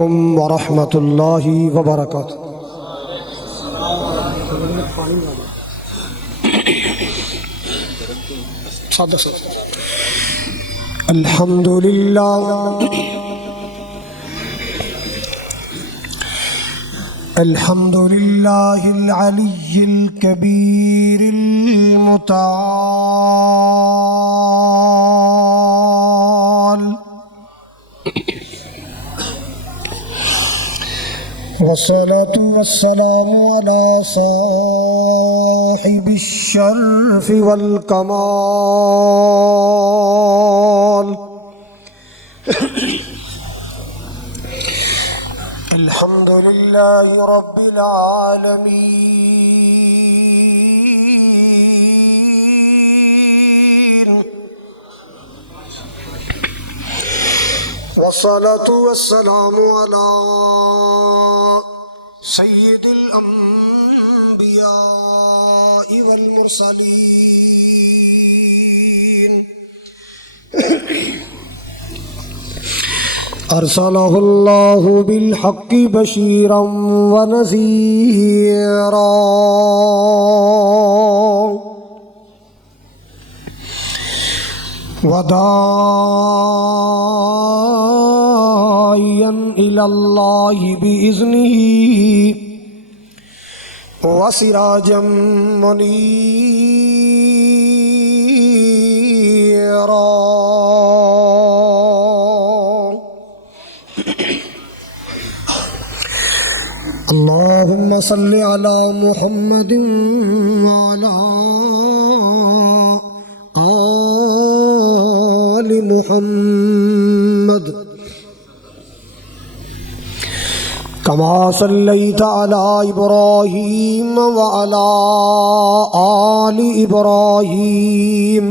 ورحمۃ اللہ وبرکاتہ۔ الحمد للہ العلی الکبیر المتعال، والصلاة والسلام على صاحب الشرف والکمال، الحمد للہ رب العالمین، والصلاة والسلام على سید الانبیاء والمرسلین، ارسلہ اللہ بالحق بشیرا ونذیرا وداعیا الی اللہ بإذنہ وسراجا منیرا۔ اللہم صل علی محمد وعلی آل محمد کما صلیت علی ابراہیم وعلی آل ابراہیم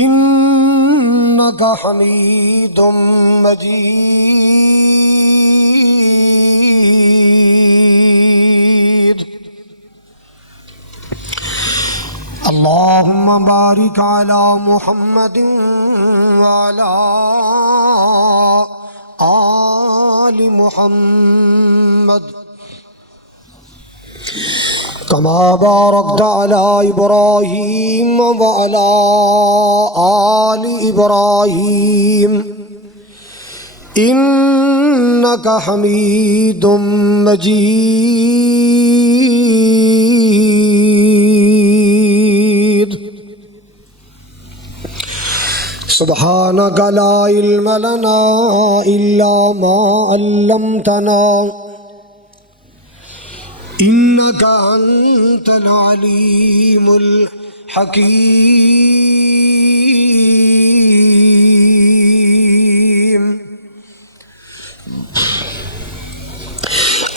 انک حمید مجید۔ اللہم بارک علی محمد وعلی آل محمد کما بارکت علی ابراہیم وعلی آل ابراہیم انک حمید مجید۔ سبحانک لا علم لنا الا ما علمتنا انک انت العلیم الحکیم۔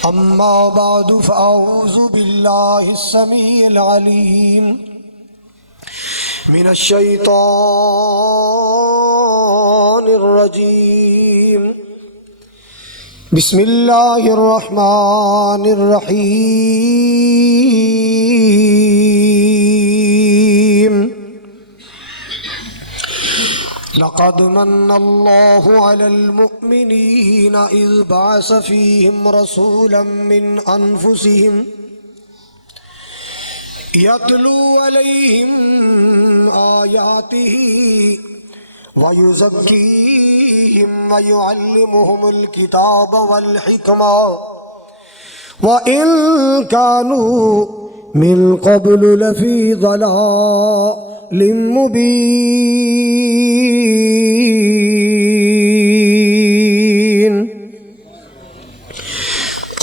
اما بعد فاعوذ باللہ السمیع العلیم من الشیطان الرجیم، بسم اللہ الرحمن الرحیم۔ لقد من اللہ علی المؤمنین اذ بعث فیہم رسولا من انفسہم یتلو علیہم آیاتہ وَيُزَكِّيهِمْ وَيُعَلِّمُهُمُ الْكِتَابَ وَالْحِكْمَةَ وَإِنْ كَانُوا مِنْ قَبْلُ لَفِي ضَلَالٍ مُبِينٍ۔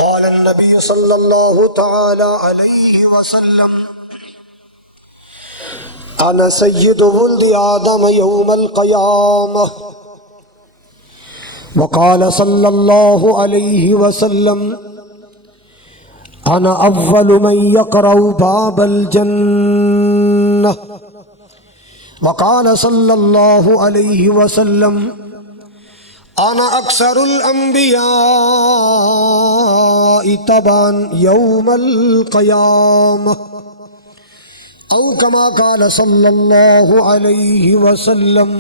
قال النبي صلى الله تعالى عليه وسلم انا سید ولد آدم یوم القیامہ، وقال صلی اللہ علیہ وسلم انا اول من یقرأ باب الجنہ، وقال صلی اللہ علیہ وسلم انا اکثر الانبیاء تبعا یوم القیامہ، او کما قال صلی اللہ علیہ وسلم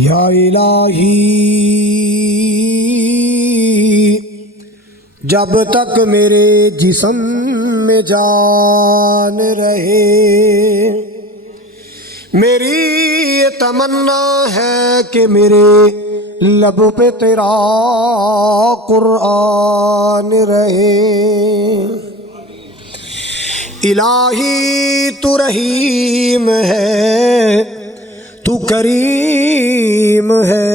یا الہی جب تک میرے جسم میں جان رہے میری یہ تمنا ہے کہ میرے لب پہ تیرا قرآن رہے۔ الہی تو رحیم ہے تو کریم ہے،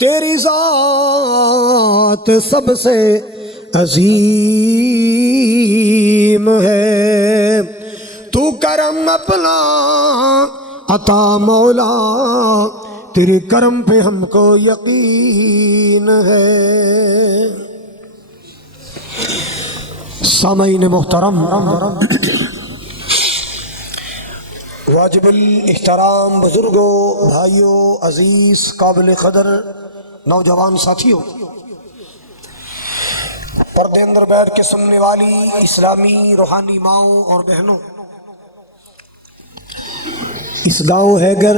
تیری ذات سب سے عظیم ہے، تو کرم اپنا عطا مولا، تیرے کرم پہ ہم کو یقین ہے۔ سامعین محترم، واجب الاحترام بزرگوں، بھائیوں، عزیز، قابل قدر نوجوان ساتھیوں، پردے اندر بیٹھ کے سننے والی اسلامی روحانی ماؤں اور بہنوں، اس گاؤں ہیگر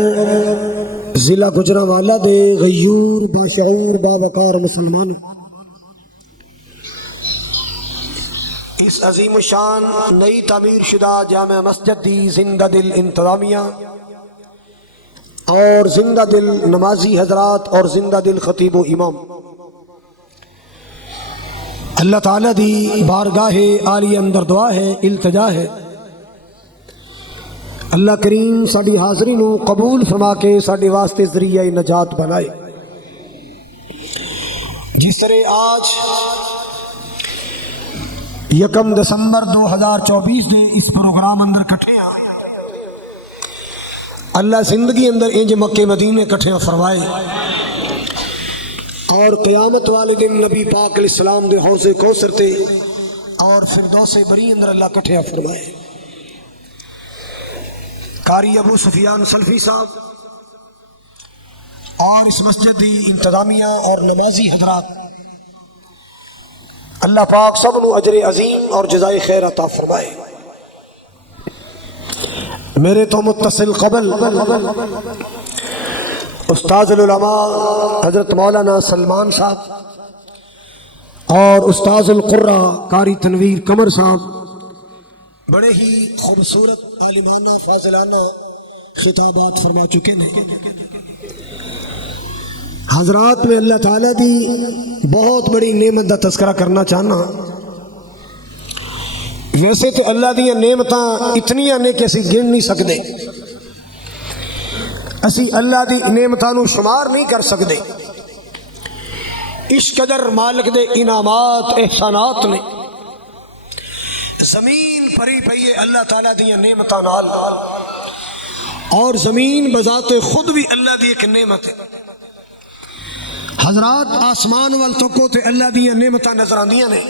ضلع گجرانوالہ دے غیور باشعور باوقار مسلمان، اس عظیم الشان نئی تعمیر شدہ جامع مسجد دی زندہ دل انتظامیہ اور زندہ دل نمازی حضرات اور زندہ دل خطیب و امام، اللہ تعالیٰ دی بارگاہ عالی اندر دعا ہے، التجا ہے، اللہ کریم ساڈی حاضری نو قبول فرما کے ساڈے واسطے ذریعہ نجات بنائے۔ جس طرح آج 1 دسمبر 2024 دے اس پروگرام اندر کٹھے ہیں، اللہ زندگی اندر انج مکے مدینے کٹھے فرمائے اور قیامت والے دن نبی پاک علیہ السلام دے حوض کوثر تے اور فردوس بری اندر اللہ کٹھے فرمائے۔ قاری ابو سفیان سلفی صاحب اور اس مسجد دی انتظامیہ اور نمازی حضرات، اللہ پاک سب نو اجر عظیم اور جزائے خیر عطا فرمائے۔ میرے تو متصل قبل استاذ العلماء حضرت مولانا سلمان صاحب اور استاذ القرہ قاری تنویر قمر صاحب بڑے ہی خوبصورت عالمانہ فاضلانہ خطابات فرما چکے ہیں۔ حضرات میں اللہ تعالیٰ دی بہت بڑی نعمت دا تذکرہ کرنا چاہنا۔ ویسے تو اللہ دی نعمتاں اتنیاں نے کہ اسی گن نہیں سکتے، اسی اللہ دی نعمتاں نو شمار نہیں کر سکتے۔ اس قدر مالک دے انعامات احسانات نے، زمین پری پئی ہے اللہ تعالیٰ دی نعمتاں نال، اور زمین بذات خود بھی اللہ دی ایک نعمت ہے۔ حضرات آسمان وال تکو تے اللہ دی نعمتاں نظر آندیاں نے،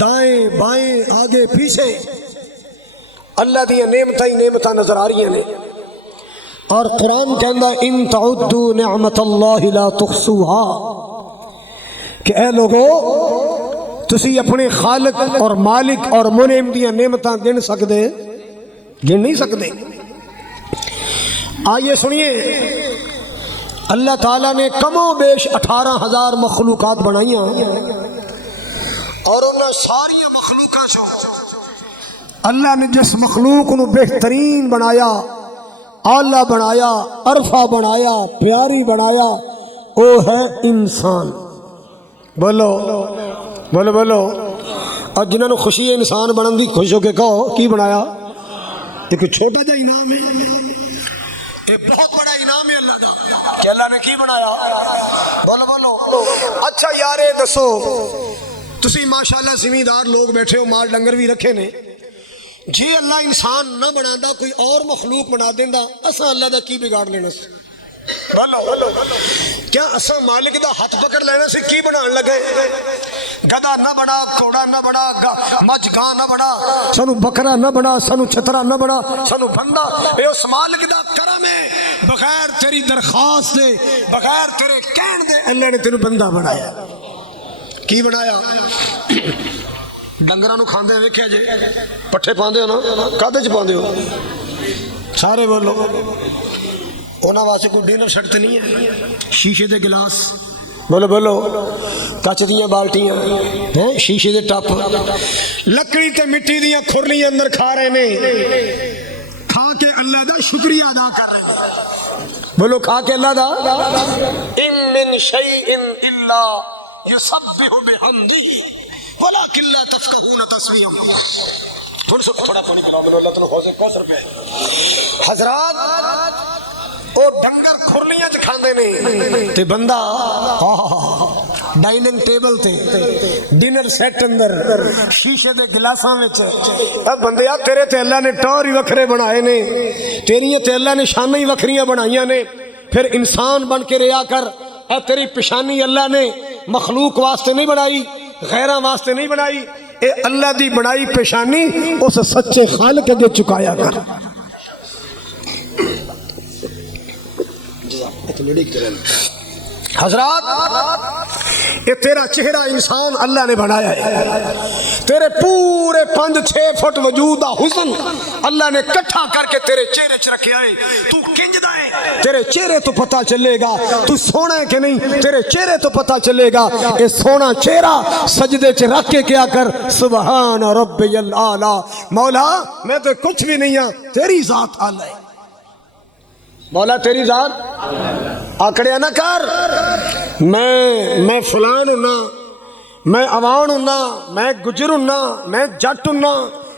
دائیں بائیں آگے پیچھے اللہ دی نعمتاں نظر آ رہی ہیں، اور قرآن کہندا ان تعدوا نعمت اللہ لا تحصوها، کہ اے لوگو تسی اپنے خالق اور مالک اور منعم دی نعمتاں گن سکدے؟ گن نہیں سکتے۔ آئیے سنیے، اللہ تعالیٰ نے کم و بیش 18,000 مخلوقات بنائیاں، اور انہاں ساری مخلوقات اللہ نے جس مخلوق نو بہترین بنایا، اعلیٰ بنایا، عرفہ بنایا، پیاری بنایا، وہ ہے انسان۔ بولو بولو بولو، اور جنہوں نے خوشی ہے انسان بنن دی، خوش ہو کے کہو کی بنایا؟ ایک چھوٹا جا انعام ہے، ایک بہت بڑا انعام ہے اللہ دا کہ اللہ نے کی بنایا؟ بولو بولو۔ اچھا یار دسو، تسی ماشاءاللہ زمیندار لوگ بیٹھے ہو، مال ڈنگر بھی رکھے نے، جی اللہ انسان نہ بنا کوئی اور مخلوق بنا دینا، اساں اللہ دا کی بگاڑ لینا سی؟ کیا اساں مالک دا ہاتھ پکڑ لینا سی؟ کی بنان لگے؟ گدا نہ بنا، گھوڑا نہ بنا، مجھ گاں نہ بنا، سانو بکرا نہ بنا، سانو چھترا نہ بنا، سانو بندہ۔ اے اس مالک دا کرم ہے، بغیر تیری درخواست دے، بغیر تیرے کہن دے اللہ نے تینوں بندہ بنایا۔ کی بنایا؟ ڈنگراں نو کھاندے ویکھیا جے؟ پٹھے پاندے ہو نا؟ کادے چ پاندے ہو؟ سارے بولو۔ انہاں واسطے کوئی ڈنر سیٹ تے نہیں ہے، شیشے دے گلاس، بولو بولو، کچ دیاں بالٹیاں ہیں، شیشے دے ٹپ، لکڑی تے مٹی دیاں کھرلیاں اندر کھا رہے نے، کھا کے اللہ دا شکریہ ادا کر رہے ہیں، بولو کھا کے اللہ دا ان من شیء الا یسبح بحمدہ ولکن لا تفقہون تسبیحهم۔ تھوڑا سا تھوڑا پانی پلاؤ، بولو اللہ تعالیٰ حوض کوثر پہ حضرات او ڈنگر کھرلیاں چ کھاندے نہیں تے بندہ ڈائننگ ٹیبل تے ڈنر سیٹ اندر شیشے دے گلاساں وچ، اب بندیا تیرے تے اللہ نے ٹور ہی وکھرے بنائے نے، تیریاں تے اللہ نے شاناں ہی وکھریاں بنائیاں نے، پھر انسان بن کے ریا کر، اے تیری پیشانی اللہ نے مخلوق واسطے نہیں بنائی، غیراں واسطے نہیں بنائی، اے اللہ دی بنائی پیشانی اس سچے خالق دے چکایا کر۔ حضرات یہ تیرا چہرہ انسان اللہ نے بنایا ہے، تیرے پورے 5-6 فٹ وجود دا حسن اللہ نے کٹھا کر کے تیرے چہرے چ رکھیا ہے، تو کنجدا ہے، تیرے چہرے تو پتہ چلے گا تو سونا ہے کہ نہیں، تیرے چہرے تو پتہ چلے گا، اے سونا چہرہ سجدے چ رکھ کے کیا کر، سبحان ربی الاعلی، مولا میں تو کچھ بھی نہیں ہاں، تیری ذات اعلی ہے، مولا تیری ذات آکڑیا نہ کر، میں فلان ہونا، میں اوان ہونا، میں گجر ہونا، میں جٹ ہونا،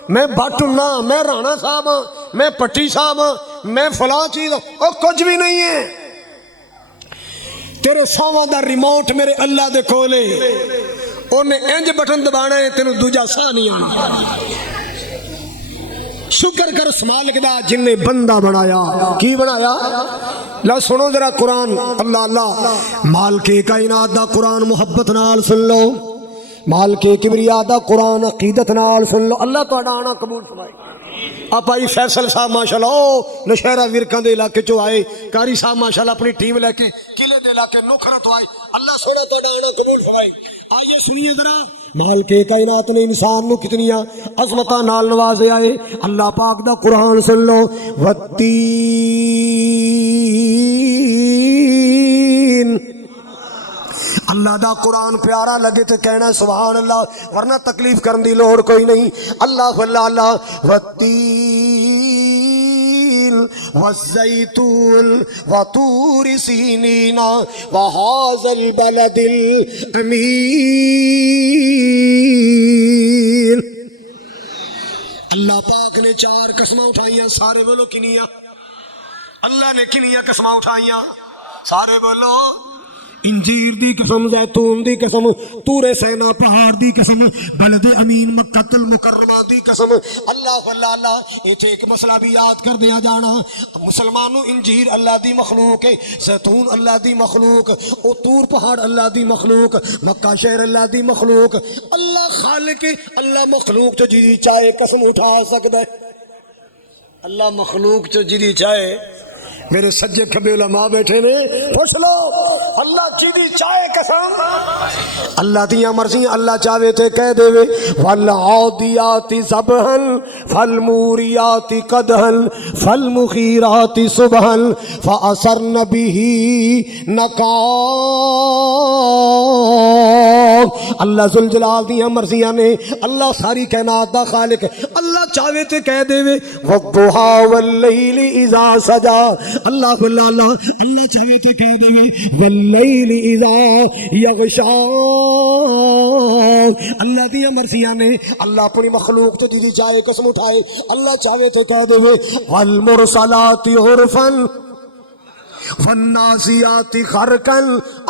میں بٹ ہونا، میں رانا صاحب ہاں، میں پٹی صاحب ہاں، میں فلاں چیز ہوں، اور کچھ بھی نہیں ہے، تیرے ساواں دا ریموٹ میرے اللہ دے کولے، انہیں انج بٹن دبانا ہے تینوں دوجا سا نہیں آنا۔ شکر کر اس مالک دا جن نے بندہ بنایا، کی بنایا؟ لو سنو ذرا قرآن، اللہ اللہ مالک کائنات دا قرآن محبت نال سن لو، مالک کبریا دا قرآن عقیدت نال سن لو، اللہ تو آنا قبول فرمائے۔ آپ آئی فیصل صاحب ماشاءاللہ نشہرہ ورکان دے علاقے چو آئے، کاری صاحب ماشاءاللہ اپنی ٹیم لے کے قلعے دے علاقے نوکھرہ تو آئے، اللہ سونا تو آنا قبول فرمائے۔ آئیے سنیے ذرا، مالک کائنات نے انسان نو کتنیاں عظمتاں نال نوازے آئے، اللہ پاک دا قرآن سن لو، والتین، اللہ دا قرآن پیارا لگے تو کہنا سبحان اللہ، ورنہ تکلیف کرن دی لوڑ کوئی نہیں، اللہ اللہ اللہ، والتین والزیتون وطور سینین وہذا البلد الامین۔ اللہ پاک نے 4 قسمیں اٹھائیاں، سارے بولو کنیاں، اللہ نے کنیاں قسمیں اٹھائیاں، سارے بولو، انجیر دی قسم، زیتون دی قسم، طور سینا پہاڑ دی قسم، بلد امین مکہ المکرمہ دی قسم، اللہ اللہ اللہ۔ ایک مسئلہ بھی یاد کر دیا جانا، مسلمانوں انجیر اللہ دی مخلوق ہے، زیتون اللہ دی مخلوق، او طور پہاڑ اللہ دی مخلوق، مکہ شہر اللہ دی مخلوق، اللہ خالق ہے، اللہ مخلوق تو جی چاہے قسم اٹھا سکتا ہے، اللہ مخلوق تو جی چاہے، میرے سجے کھبے علماء بیٹھے نے، پوچھ لو اللہ جیدی چاہے قسم، اللہ دیاں مرضی اللہ چاہے تے کہہ دے وے، والعادیات ضبحا فالموریات قدحا فالمغیرات صبحا فأثرن به نقعا۔ اللہ ذوالجلال دیاں مرضیاں نے، اللہ ساری کائنات دا خالق، اللہ چاہے تے کہہ دے وے، والضحی واللیل اذا سجا، اللہ اللہ اللہ چاہے تو کہہ دے گے واللیل اذا یغشا، اللہ دیا مرضیاں نے، اللہ اپنی مخلوق تو جی چاہے قسم اٹھائے، اللہ چاہے تو کہہ دے گے والمرسلات عرفا فالنازیات غرقا،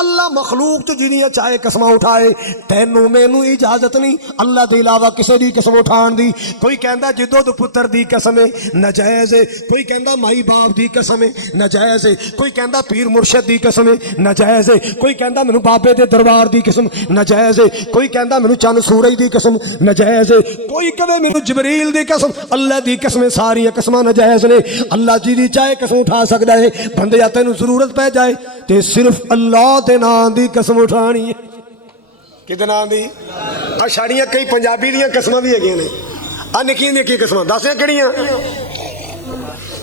اللہ مخلوق تو جنیاں چاہے قسمہ اٹھائے، تینوں مینوں اجازت نہیں اللہ دے علاوہ کسے دی قسم اٹھان دی۔ کوئی کہندا جدو دو پتر دی قسم ہے ناجائز ہے، کوئی کہندا مائی باپ دی قسم ہے ناجائز ہے، کوئی کہندا پیر مرشد دی قسم ہے ناجائز ہے، کوئی کہندا مینوں بابے دے دربار دی قسم ناجائز ہے، کوئی کہندا مینوں چند سورج دی قسم ناجائز ہے، کوئی کہے مینوں جبریل دی قسم، اللہ دی قسمیں ساری قسماں ناجائز نے، اللہ جی دی چاہے قسم اٹھا سکتا ہے، بندے یا تینوں ضرورت پہ جائے تے صرف اللہ دے نام دی قسم اٹھانی ہے، کدے نام دی؟ ساڑیاں کئی پنجابی دیاں قسمیں بھی ہے، نکیاں نکیاں قسمیں دسیاں کہڑیاں؟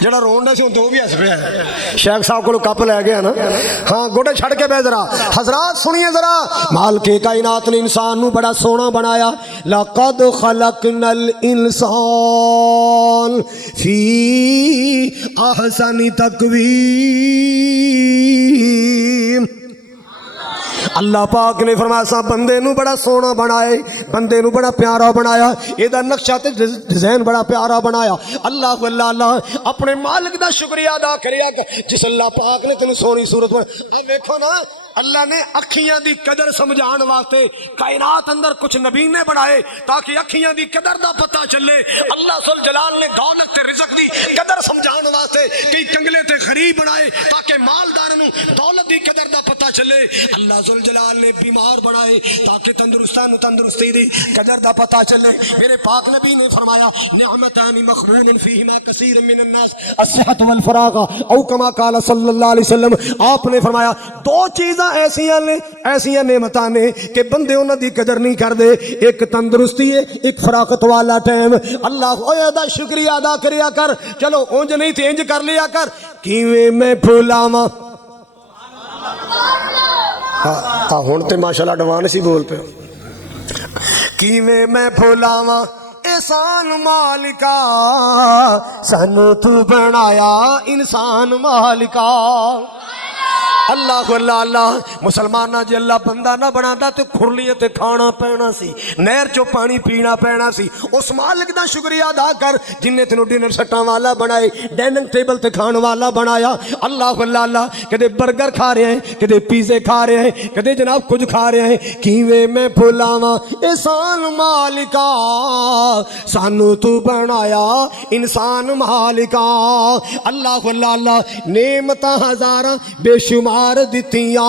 جڑا رون ڈا سی ہوں تو وہ بھی ہس پیا ہے شیخ صاحب کو کپ لے گیا نا ہاں گوڑے چھڑ کے بہ ذرا حضرات سنیے ذرا مال کے کائنات نے انسان نو بڑا سونا بنایا لقد خلقنا الانسان فی احسن تقویم اللہ پاک نے فرمایا سا بندے نو بڑا سونا بنائے بندے نو بڑا پیارا بنایا یہ دا نقشہ تے ڈیزائن بڑا پیارا بنایا اللہ اللہ اپنے مالک دا شکریہ ادا کریا جس اللہ پاک نے تینوں سونی صورت بنا دیکھو نا اللہ نے اکھیاں دی قدر سمجھان واسطے کائنات اندر کچھ نبینے بنائے تاکہ اکھیاں دی قدر دا پتہ چلے اللہ ذل جلال نے دولت تے رزق دی قدر سمجھان واسطے کئی کنگلے تے غریب بنائے تاکہ مالدار نو دولت دی قدر دا پتہ چلے اللہ ذل جلال نے بیمار بنائے تاکہ تندرستان تندرستی دی قدر دا پتہ چلے میرے پاک نبی نے فرمایا نعمتان مغبون فیہما کثیر من الناس الصحت والفراغ او کما قال صلی اللہ علیہ وسلم آپ نے فرمایا دو چیزاں ایسیاں نعمتاں نے کہ بندے انہاں دی قدر نہیں کردے ایک تندرستی ہے ایک فراغت والا ٹائم اللہ اوے دا شکریہ ادا کریا کر چلو اونج نہیں تھی انج کر لیا کر کیویں میں بھولاواں ہاں ہن تے ماشاءاللہ ایڈوانس ہی بول پے کیویں میں بھولاواں احسان مالکا سانو تو بنایا انسان مالکا اللہ اللہ اللہ مسلمانہ جی اللہ بندہ نہ بنا دا تے کھرلیے تے کھانا پینا سی نہر چو پانی پینا پینا سی اس مالک دا شکریہ ادا کر جن نے تینوں ڈنر سٹاں والا بنائے ڈائننگ ٹیبل تے کھان والا بنایا اللہ اللہ اللہ کدے برگر کھا رہے ہیں کدے پیزے کھا رہے ہیں کدے جناب کچھ کھا رہے ہیں کیویں میں بھولاواں احسان مالکا سانو تو بنایا انسان مالکا اللہ اللہ اللہ نعمتاں ہزاراں بے شمار دتیاں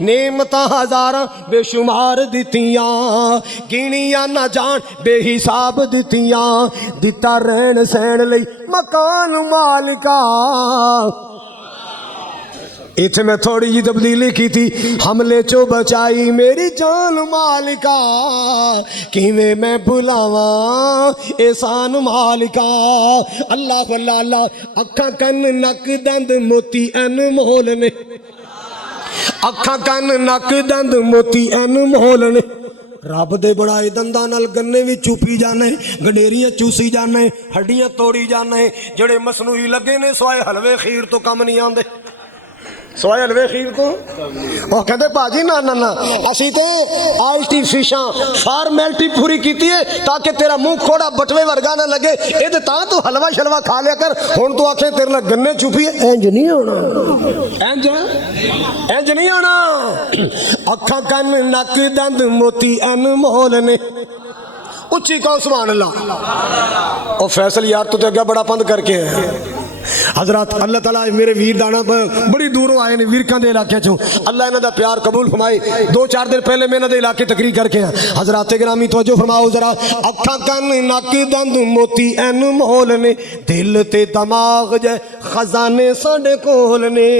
نعمتاں ہزاراں بے شمار دتیاں گنیاں نہ جان بے حساب دتیاں دتا رہن سہن لئی مکان مالکا اتھے میں تھوڑی جی تبدیلی کی تھی حملے چو بچائی میری جان مالکا کیویں میں بھلاواں احسان مالکا اللہ اللہ اللہ اکھاں کن نک دند موتی این مول نے اکھاں کن نک دند موتی این مول نے رب دے بڑائے دنداں نال گنے بھی چوپی جانے گڈیریاں چوسی جانے ہڈیاں توڑی جانے جڑے مصنوعی لگے نے سوائے حلوے خیر تو کم نہیں آندے سوائے حلوے خیر تو وہ کہتے باجی نا نا نا اسی تو آرٹیفیشاں فارمیلٹی پوری کیتی ہے تاکہ تیرا منہ کھوڑا بٹوے ورگا نہ لگے اے تے تاں تو حلوہ شلوہ کھا لیا کر ہن تو آکھیں تیرے لگ گنے چوپی ہے انج نہیں ہونا انج نہیں ہونا اکھاں کن نک دند موتی این مول نے اچھی کہو سبحان اللہ اور فیصل یار تو اگے بڑا پند کر کے ہے حضرات اللہ تعالیٰ میرے ویر دانا بڑی دوروں آئے نے ویرکان دے علاقے چھو اللہ انہوں دا پیار قبول فرمائے دو چار دن پہلے میں انہوں دے علاقے تقریر کر کے ہیں حضرات گرامی توجہ فرماؤ ذرا اکھا کن نک دند موتی این مول نے دل تے دماغ جے خزانے ساڑے کول نے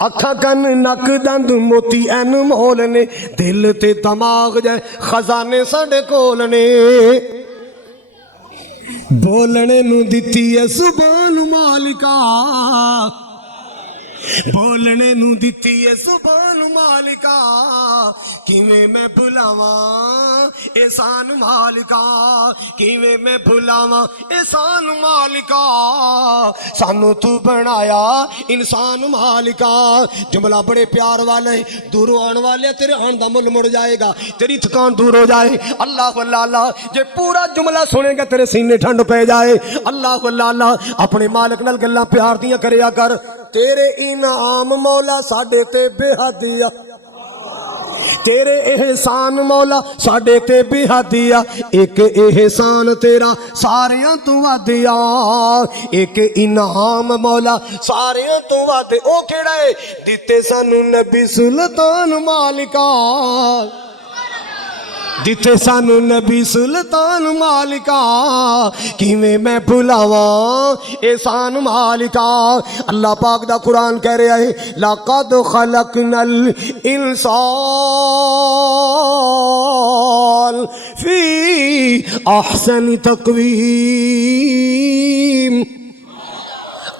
اکھا کن نک دند موتی این مول نے دل تے دماغ جے خزانے ساڑے کول نے بولنے نو دتی ہے زبان مالکا بولنے نو دتی ہے زبان مالکا کیویں میں بھلاواں احسان مالکا کیویں میں بھلاواں احسان مالکا سانو تو بنایا انسان مالکا جملہ بڑے پیار والے دوروں آن والے تیرے آن دا مل مڑ جائے گا تیری تھکان دور ہو جائے اللہ اللہ اللہ جے پورا جملہ سنے گا تیرے سینے ٹھنڈ پہ جائے اللہ اللہ اللہ اپنے مالک نال گلاں پیار دیاں کریا کر تیرے انعام مولا ساڈے تے بے حدیا تیرے احسان مولا ساڈے تے بے حدیا ایک احسان تیرا ساریاں تو ودیا ایک انعام مولا ساریاں تو ودے او کیڑا ہے دتے سانو نبی سلطان مالکا دیتے سانو نبی سلطان مالکا کیویں میں بھلاواں احسان مالکا اللہ پاک دا قرآن کہہ رہا ہے لَقَدْ خَلَقْنَا الْإِنسَانَ القرآن فی احسن تقویم.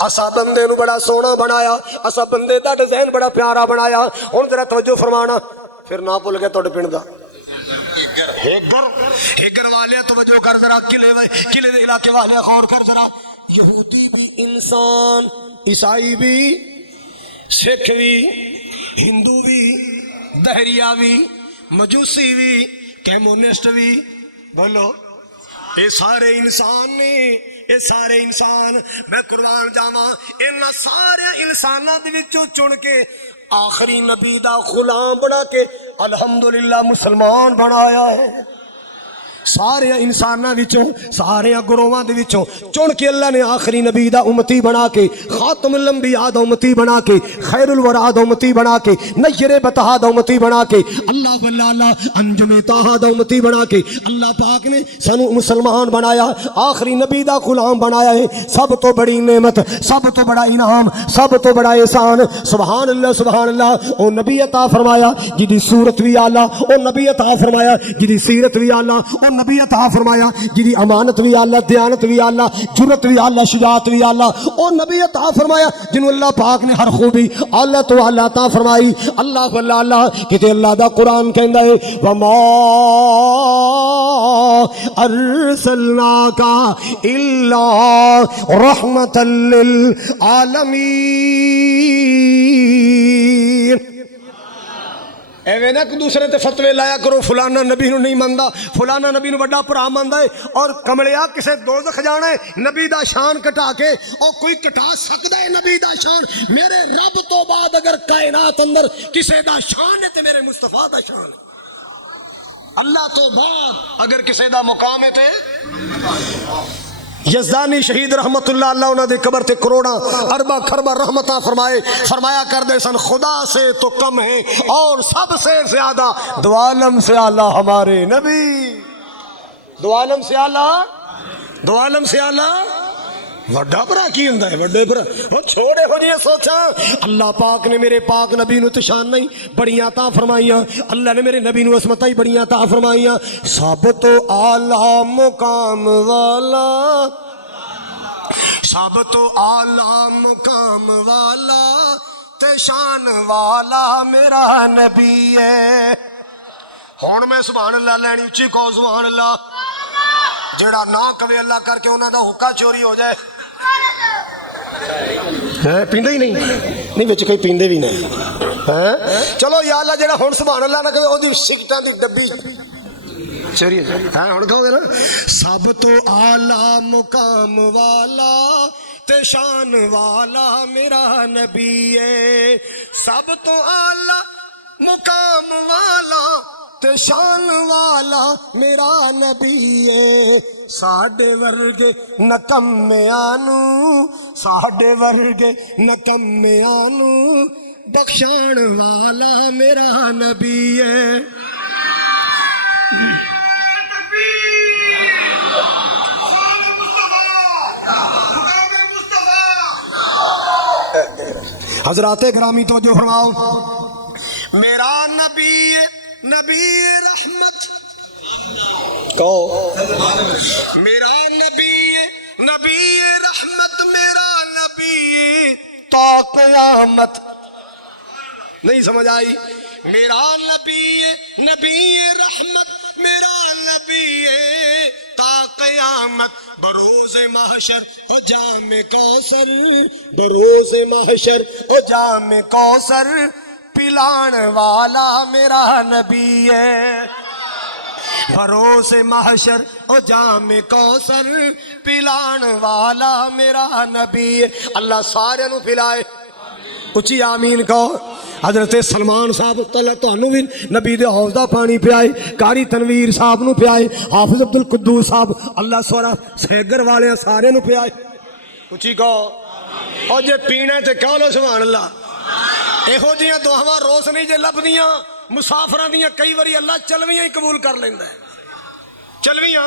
اسا بندے نو بڑا سونا بنایا, اسا بندے دا ڈیزائن بڑا پیارا بنایا. ہن ذرا توجہ فرمانا, پھر نہ بھول گیا تہاڈے پنڈ دا ہیگر والے توجہ کر ذرا, قلعے دے علاقے والے غور کر ذرا. یہودی بھی انسان, عیسائی بھی, سکھ بھی, ہندو بھی, دہریہ بھی, مجوسی بھی, کمیونسٹ بھی, بولو یہ سارے انسان نے, یہ سارے انسان. میں قربان جاواں ان سارے انساناں دے وچوں چن کے آخری نبی دا غلام بنا کے الحمدللہ مسلمان بنایا ہے. سارے انساناں وچوں, سارے گروہاں دے وچوں چن کے اللہ نے آخری نبی دا امتی بنا کے, خاتم الانبیاء دا امتی بنا کے, خیر الورا دا امتی بنا کے, نیر بطحا دا امتی بنا کے, اللہ واللہ انجم طٰہٰ دا امتی بنا کے اللہ پاک نے سانو مسلمان بنایا, آخری نبی دا غلام بنایا ہے. سب تو بڑی نعمت, سب تو بڑا انعام, سب تو بڑا احسان. سبحان اللہ سبحان اللہ. او نبی عطا فرمایا جدی صورت بھی آلہ, او نبی عطا فرمایا جدی سیرت بھی آلہ, او نبی عطا فرمایا جدی امانت بھی آلہ, دیانت بھی آلہ, جرت بھی آلہ, شجاعت بھی آلہ. او نبی عطا فرمایا جنہوں اللہ پاک نے ہر خوبی آلہ تو آلہ عطا فرمائی. اللہ واللہ اللہ کہتے اللہ دا قرآن کہندا ہے وما ارسلناک الا رحمۃ للعالمین. ایویں نہ دوسرے تے فتوے لایا کرو فلانا نبی نو نہیں مندا, فلانا نبی نو بڑا بھرا مندا ہے, اور کملیا کسے دوزخ جانا ہے نبی دا شان کٹا کے. اور کوئی کٹا سکدا ہے نبی دا شان؟ میرے رب تو بعد اگر کائنات اندر کسے دا شان ہے تے میرے مصطفیٰ دا شان ہے. اللہ تو بعد اگر کسے دا مقام ہے تے یزدانی شہید رحمت اللہ اللہ انہاں دے قبر تے کروڑاں ارباں خرباں رحمتاں فرمایا کر دے سن خدا سے تو کم ہے اور سب سے زیادہ دو عالم سے اعلیٰ ہمارے نبی. دو عالم سے اعلیٰ, دو عالم سے اعلیٰ وڈا بھرا کی ہوندا ہے, وڈے بھرا. وہ چھوڑے ہو جی سوچا اللہ پاک نے میرے پاک نبی نو تشان نہیں بڑیاں عطا فرمائیاں, اللہ نے میرے نبی نو عصمتاں ہی بڑیاں عطا فرمائیاں. سب تو اعلیٰ مقام والا, سب تو اعلیٰ مقام والا تے شان والا میرا نبی ہے. ہن میں سبحان اللہ لینی اچھی کو سبحان اللہ. جیڑا نہ کہے اللہ کر کے انہاں دا حقہ چوری ہو جائے. پیندے ہی نہیں وچ کوئی پیندے بھی نہیں. چلو یا اللہ جیڑا ہن سبحان اللہ نہ کہے او دی سگٹاں دی ڈبی چوری ہو جائے. ہن کہو گے نا سب تو اعلیٰ مقام والا تے شان والا میرا نبی ہے. سب تو اعلیٰ مقام والا تے شان والا میرا نبی ہے. ساڈے ورگے نکمیاں نو, ساڈے ورگے نکمیاں نو بخشان والا میرا نبی ہے. حضرات گرامی توجہ فرماؤ. میرا نبی نبی رحمت کہو, میرا نبی نبی رحمت, میرا نبی تا قیامت. نہیں سمجھ آئی؟ میرا نبی نبی رحمت, میرا نبی تا قیامت. بروز محشر او جام کوثر, بروز محشر او جام کوثر پلان والا میرا نبی ہے. بروز محشر او جام کوثر پلان والا میرا نبی ہے. اللہ سارے نو پلائے, اچھی آمین کہو. حضرت سلمان صاحب تعالیٰ تانوں بھی نبی دے حوض دا پانی پیائے, قاری تنویر صاحب نو پیائے, حافظ عبد القدوس صاحب اللہ سورا سیگر والے سارے نو پیائے. اچھی کہو. اور جے پینا تے کہو لو سبحان اللہ. یہو جیاں دعاواں روز نہیں جے لبدیاں مسافراں دیاں کئی واری اللہ چلویاں ہی قبول کر لیندا ہے. چلویاں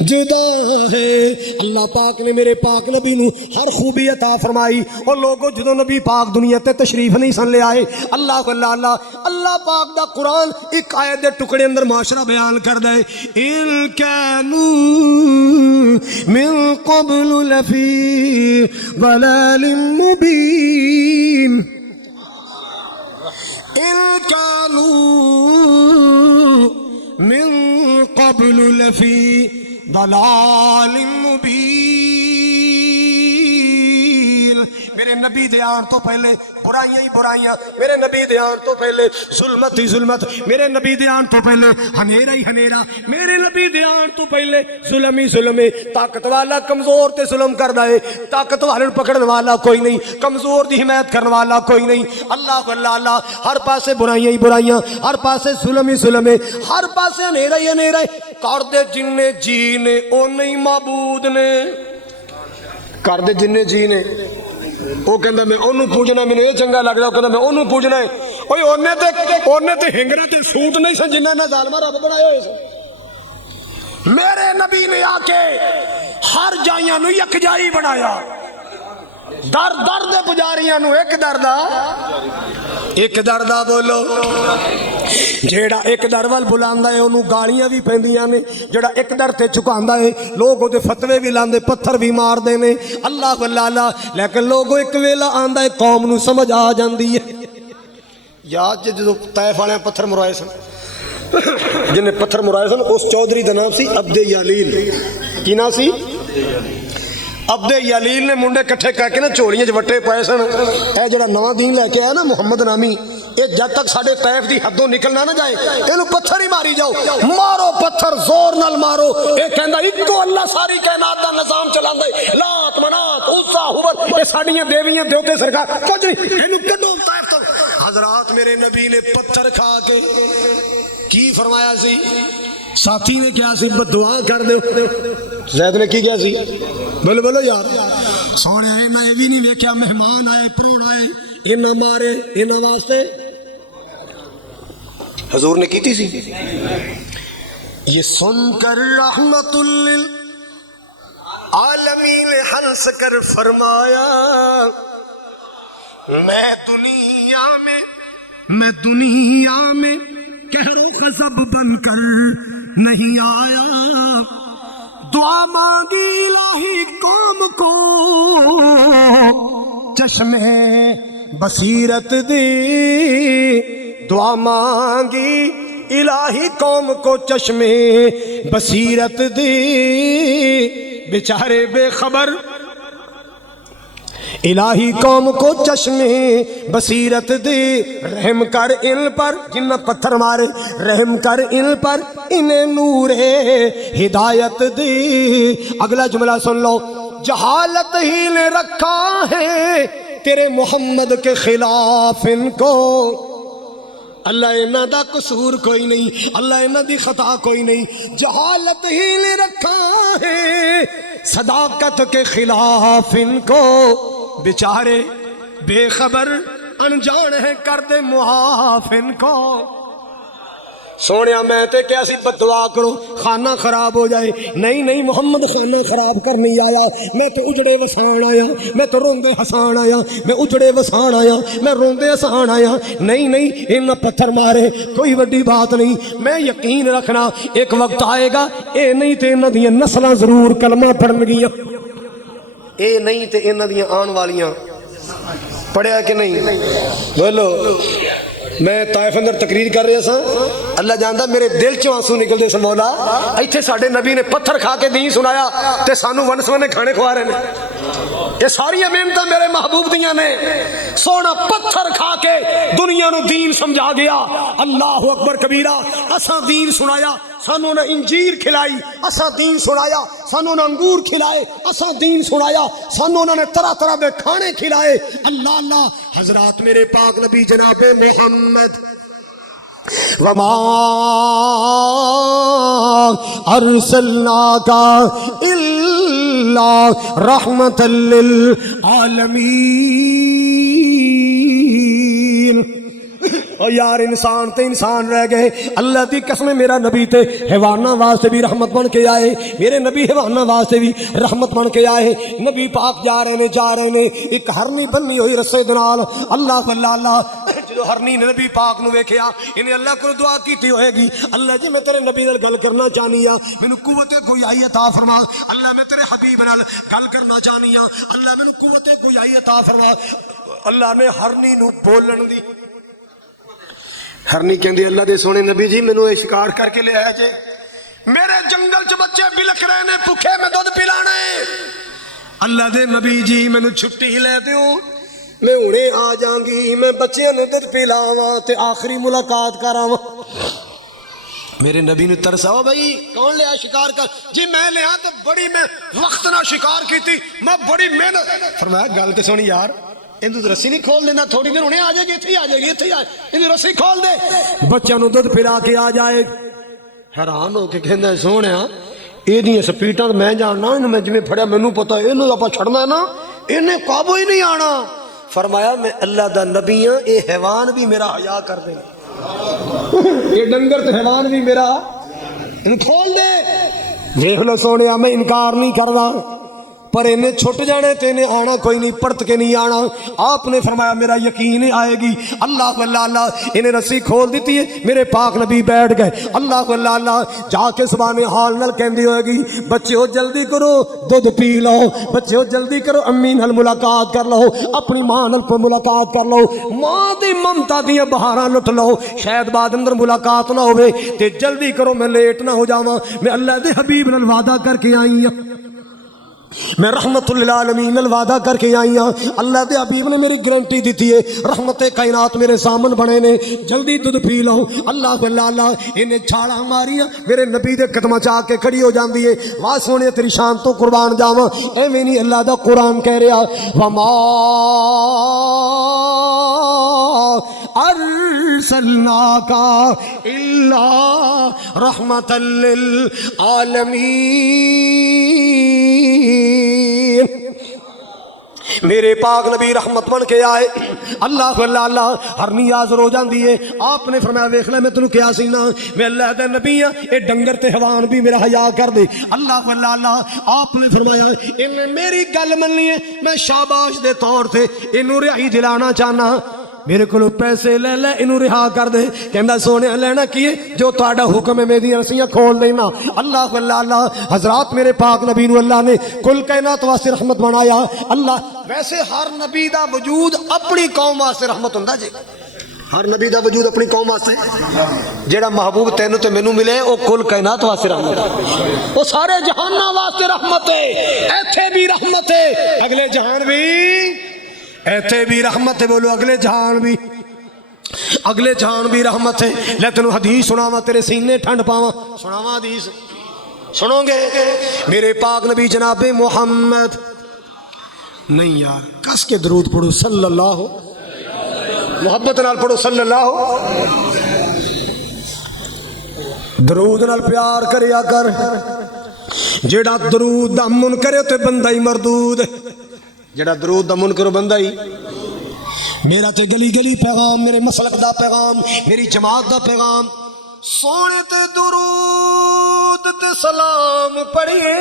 جدا ہے۔ اللہ پاک نے میرے پاک نبی نو ہر خوبی عطا فرمائی، اور لوگوں جدو نبی پاک دنیا تے تشریف نہیں سن لے آئے، اللہ اللہ پاک دا قرآن ایک آیت دے ٹکڑے اندر معاشرہ بیان کر دے، ان کانوا من قبل لفی ضلال مبین، ان کانوا من قبل لفی ضلال مبین۔ میرے نبی دے آن تو پہلے برائیاں ہی برائیاں، میرے نبی دے آن تو پہلے ظلمت ہی ظلمت، میرے نبی دے آن تو پہلے ہنیرا ہی ہنیرا، میرے نبی دے آن تو پہلے ظلم ہی ظلم ہے۔ طاقت والا کمزور تے ظلم کردا ہے، طاقت والے پکڑن والا کوئی نہیں، کمزور دی حمایت کرن والا کوئی نہیں۔ اللہ اللہ ہر پاسے برائیاں ہی برائیاں، ہر پاسے ظلم ہی ظلم ہے، ہر پاسے ہنیرا ہی ہنیرا ہے۔ کر دے جن جی نے او نہیں معبود نے، کر دے جن جی نے، وہ کہندا میں اونوں پوجنا، مینوں یہ چنگا لگدا، وہ کہندا میں اونوں پوجنا ہے۔ اوے اونے تے ہنگرے تے سوٹ نہیں سن جنہاں نے ظالما رب بنائے ہوئے سن۔ میرے نبی نے آ کے ہر جائیاں نو یکجائی بنایا، در در دے پجاریاں نو ایک دردا بولو، جیڑا ایک در وال بلاندا ہے انہوں گالیاں بھی پیندیاں نے، جیڑا ایک در تے چکاندا ہے لوگ او دے فتوے بھی لاندے، پتھر بھی مار دے نے، اللہ اللہ، لیکن لوگوں ایک ویلا آندا ہے قوم نو سمجھ آ جاندی ہے۔ یاد جدو طائف والے پتھر مروائے سن، جنہیں پتھر مرائے سن، اس چودھری دا نام سی عبد یالیل، کی نام سی؟ عبد یالیل نے منڈے کٹھے کر کے نا چولیاں وٹے پائے سن، اے جڑا نواں دین لے کے آیا نا محمد نامی، یہ جب تک ساڑھے طائف دی حدوں نکلنا نہ جائے اینو پتھر ہی ماری جاؤ، مارو پتھر زور نال مارو، اے کہندا اکو اللہ ساری کائنات دا نظام چلاندے، لات منات عزا حبل، اے ساڈیاں دیویاں دیوتے سرکار کچھ نہیں، اینو کڈو طائف تو۔ حضرات میرے نبی نے پتھر کھا کے کی فرمایا سی؟ ساتھی نے کیا سی؟ دعا کر دو۔ زید نے کی کیا سی؟ بولو بولو یار، سونے میں یہ بھی نہیں ویکھیا مہمان آئے پرون آئے انہاں مارے انہاں واسطے، حضور نے کی سی؟ یہ سن کر رحمت للعالمین ہنس کر فرمایا، میں دنیا میں کہر و غضب بن کر نہیں آیا، دعا مانگی الہی قوم کو چشمے بصیرت دی، دعا مانگی الہی قوم کو چشمے بصیرت دی، بیچارے بے خبر الہی قوم کو چشمے بصیرت دے، رحم کر ان پر جن پتھر مارے، رحم کر ان پر انہیں نور ہدایت دے۔ اگلا جملہ سن لو، جہالت ہی نے رکھا ہے تیرے محمد کے خلاف ان کو، اللہ انہاں دا قصور کوئی نہیں، اللہ انہاں دی خطا کوئی نہیں، جہالت ہی نے رکھا ہے صداقت کے خلاف ان کو، بیچارے بے خبر انجان ہے کر دے معاف ان کو۔ سونیا میں تے کیا سی بددعا کرو خانہ خراب ہو جائے، نہیں نہیں محمد خانہ خراب کر نہیں آیا، میں تو اجڑے وسان آیا، میں تو روندے ہسان آیا، میں اجڑے وسان آیا، میں روندے ہسان آیا، نہیں نہیں ان پتھر مارے کوئی وڈی بات نہیں، میں یقین رکھنا ایک وقت آئے گا اے نہیں تے انہاں دیاں نسلاں ضرور کلمہ پڑھن گیاں، اے نہیں تے انہاں دیاں آن والیاں پڑھیا کہ نہیں؟ بولو، میں طائف اندر تقریر کر رہا سا، اللہ جاندا میرے دل چوں آنسو نکلدے سن، مولا ایتھے ساڈے نبی نے پتھر کھا کے دین سنایا تے سانو ونسونے کھانے کھوا رہے نے، یہ ساری محنتاں میرے محبوب دیاں نے، سونا پتھر کھا کے دنیا نو دین سمجھا گیا، اللہ اکبر کبیرہ، اساں دین سنایا، سانو نے انجیر کھلائی، اساں دین سنایا، سانو نے انگور کھلائے، اساں دین سنایا، سانو نے طرح طرح دے کھانے کھلائے، اللہ اللہ۔ حضرات میرے پاک نبی جناب محمد وما ارسلناک الا رحمۃ للعالمین، اور یار انسان تے انسان رہ گئے. اللہ دی قسم میرا نبی تے حیواناں واسطے بھی رحمت بن کے آئے, میرے نبی حیواناں واسطے بھی رحمت بن کے آئے. نبی پاک جا رہے نے ایک ہرنی بنی ہوئی رسے دے نال. اللہ اللہ جو ہرنی نے نبی پاک نو ویکھیا انہیں اللہ کو دعا کیتی ہوئے گی, اللہ جی میں تیرے نبی نال گل کرنا چاہنی ہاں, مینوں قوت گویائی عطا فرما. اللہ میں تیرے حبیب نال گل کرنا چاہنی ہاں, اللہ مینوں قوت گویائی عطا فرما. اللہ نے ہرنی نو بولن دی. ہرنی کہندی اللہ دے سونے نبی جی مینوں شکار کر کے لے آیا جے, میرے جنگل چ بچے بلک رہے نے, بھوکے میں دودھ پلانا ہے. اللہ دے نبی جی مینوں چھٹی لے دیو, میں ہنے آ جاں گی, میں بچیاں نوں دودھ پلاواں تے آخری ملاقات کراواں. میرے نبی نے ترسا بھائی کون لیا شکار کر, جی میں لیا تو بڑی میں وقت نہ شکار کیتی, میں بڑی محنت. فرمایا گل تے سونی یار, اندو رسی نہیں کھول دینا, تھوڑی دیر ہونے آ جائے گی, اتھی آ جائے گی, اتھی اندو رسی کھول دے, بچوں نو دودھ پلا کے آ جائے. حیران ہو کے کہندا سونے یہ سپیٹاں میں جاننا, میں جی پڑیا مینوں پتا یہ آپ چھڑنا ہے نا, انہیں قابو ہی نہیں آنا. فرمایا میں اللہ دا نبی ہاں, یہ حیوان بھی میرا حیا کر دے, یہ ڈنگر تو حیوان بھی میرا کھول دے. دیکھ لو سونے میں انکار نہیں کرنا, پر انہیں چھٹ جانے تے انہیں آنا کوئی نہیں, پرت کے نہیں آنا. آپ نے فرمایا میرا یقین آئے گی. اللہ اللہ انہیں رسی کھول دیتی ہے, میرے پاک نبی بیٹھ گئے. اللہ اللہ جا کے زبان حال نال کہندی ہوئے گی بچیو جلدی کرو دودھ پی لو, بچیو جلدی کرو امی نال ملاقات کر لو, اپنی ماں نال ملاقات کر لو, ماں دی ممتا دیاں بہاراں لٹ لو, شاید بعد اندر ملاقات نہ ہوئے تے جلدی کرو میں لیٹ نہ ہو جاواں. میں اللہ دے حبیب نال وعدہ کر کے آئی ہوں, میں رحمت للعالمین وعدہ کر کے آئی ہوں. اللہ دے حبیب نے میری گارنٹی دیتی ہے, رحمت کائنات میرے سامن بنے نے, جلدی دودھ پی لو. اللہ اللہ انہیں چھاڑا ماریاں, میرے نبی دے قدماں چا کے کھڑی ہو جاندی ہے. واہ سونے تیری شان تو قربان جاواں, ایویں نہیں اللہ دا قرآن کہہ رہا وما ارسلناک الا رحمت للعالمین. میرے پاک نبی رحمت بن کے آئے. اللہ اللہ ہر نیاز رو جاندی ہے. آپ نے فرمایا ویکھ لے میں تینوں کیا سی نا, میں اللہ دا نبی ہاں, اے ڈنگر تے حیوان بھی میرا حیا کر دے. اللہ اللہ آپ نے فرمایا انہیں میری گل مننی ہے, میں شاباش دے طور تے انہوں رہائی دلانا چاہنا, میرے کو پیسے لے لے انہوں رہا کر دے. کہندا سونے لینا کیے جو تہاڈا حکم ہے میری رسیاں کھول دینا. اللہ اللہ حضرات میرے پاک نبی نو اللہ نے کل کائنات واسطے رحمت بنایا. اللہ ویسے ہر نبی دا وجود اپنی قوم واسطے رحمت ہوندا جی, ہر نبی دا وجود اپنی قوم واسطے. جیڑا محبوب تینوں تے مینوں ملے او کل کائنات واسطے رحمت ہے, او سارے جہاناں واسطے رحمت ہے. ایتھے بھی رحمت ہے, اگلے جہان بھی ایتھے بھی رحمت ہے. بولو اگلے جہان بھی, اگلے جہان بھی رحمت ہے. لے تینوں حدیث سناواں تیرے سینے ٹھنڈ پاواں. سناواں حدیث, سنو گے میرے پاک نبی جناب محمد, نہیں یار کس کے درود پڑھو صلی اللہ, محبت نال پڑھو صلی اللہ, درود نال پیار کریا کر. جیڑا درود دا من کرے تے بندہ ہی مردود, جڑا درود دا منکر بندہ ہی. میرا تے گلی گلی پیغام, میرے مسلک دا پیغام, میری جماعت دا پیغام, سونے تے درود تے سلام پڑھیے.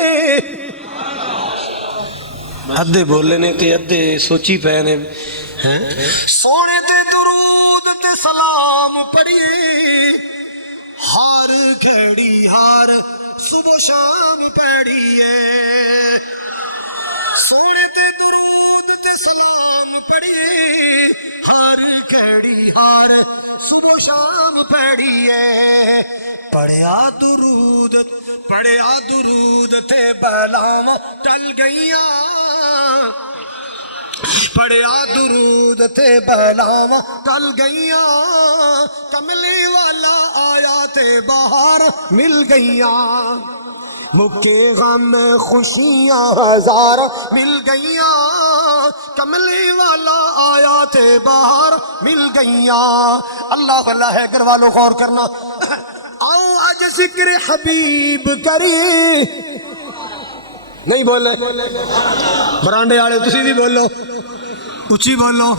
ادھے بولے نے تے ادھے سوچی پے نے, سونے تے درود تے سلام پڑھیے, ہر گھڑی ہر صبح شام پڑھیے. سونے تے درود تے سلام پڑھیے, ہر گھڑی ہر صبح شام پڑھیے. پڑھیا درود تے بلاواں ٹل گئیاں, پڑھیا درود تے بلاواں ٹل گئیاں, کملی والا آیا تے باہر مل گئیاں. مکے غم خوشیاں ہزار مل گئیاں, کملی والا آیا تے باہر مل گئیاں. اللہ اللہ ہے گھر والوں غور کرنا. آؤ آج ذکر حبیب کری, نہیں بولے برانڈے والے تسی بھی بولو, اچھی بولو.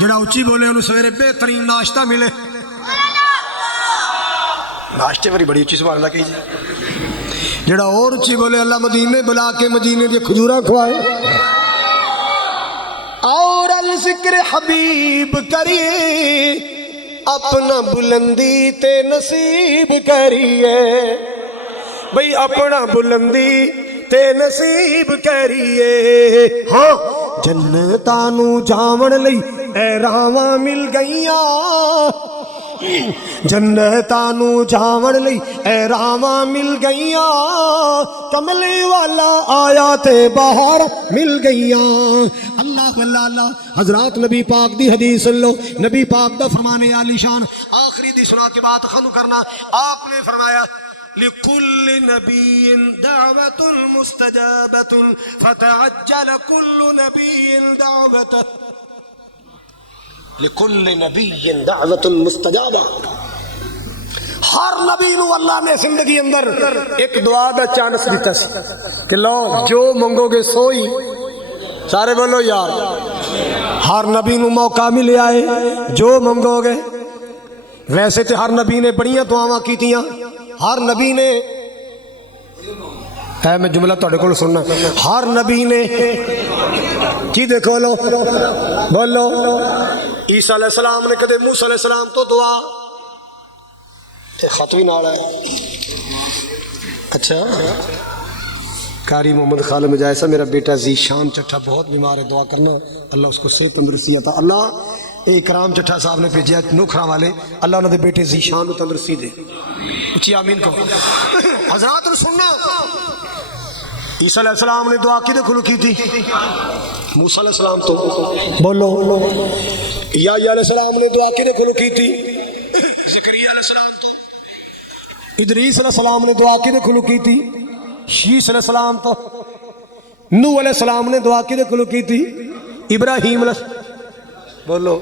جڑا اچھی بولے انہوں سویرے بہترین ناشتہ ملے. ناشتے والی بڑی اچھی سبحان اللہ کہی جی. جڑا اور اچھی بولے اللہ مدینے بلا کے مدینے دی کھجوراں کھوائے. اور الذکر حبیب کریے اپنا بلندی تے نصیب کریے. بھئی اپنا بلندی تے نصیب کریے. ہاں جنتانو جاون لئی اے راواں مل گئیاں. جنتانو جاون لئی اے راواں مل گئیاں. کملی والا آیا تے باہر مل گئیاں. اللہ اللہ حضرات نبی پاک دی حدیث سن لو. نبی پاک دا فرمانے عالی شان آخری دی سنا کے بات ختم کرنا. آپ نے فرمایا لِكُلِّ نَبِيٍّ دَعْوَةٌ مُسْتَجَابَةٌ فَتَعَجَّلَ كُلُّ نَبِيٍّ دَعْوَةً. لِكُلِّ نَبِيٍّ دَعْوَةٌ مُسْتَجَابَةٌ. ہر نبی نو اللہ نے زندگی اندر ایک دعا دا چانس دیتا سی کہ لو جو منگو گے سوئی. سارے بولو یار. ہر نبی نو موقع ملے آئے جو منگو گے. ویسے تے ہر نبی نے بڑیاں دعاواں کیتیاں. ہر نبی نے میں جملہ تھوڑے کو سننا. ہر نبی نے کی دیکھو لو بولو. عیسیٰ علیہ السلام نے کدے موسیٰ علیہ السلام تو دعا خط بھی نال ہے. اچھا قاری محمد خالد مجائسہ میرا بیٹا ذیشان چٹھا بہت بیمار ہے. دعا کرنا اللہ اس کو صحت تندرستی عطا. اللہ اکرام چٹھا صاحب نے بھیجا نوکھرا والے. اللہ انہوں نے بیٹے ذیشان کو تندرستی دے. اچھی آمین کو. حضرات نے سننا عیسیٰ علیہ السلام نے دعا کی کھلو کی تھی. موسیٰ علیہ السلام تو بولو. یحییٰ علیہ السلام نے دعا کی کھلو کی تھی. زکریا علیہ السلام تو. ادریس علیہ السلام نے دعا کی کھلو کی تھی. شیس علیہ السلام تو. نوح علیہ السلام نے دعا کی کھلو کی تھی. ابراہیم علیہ بولو.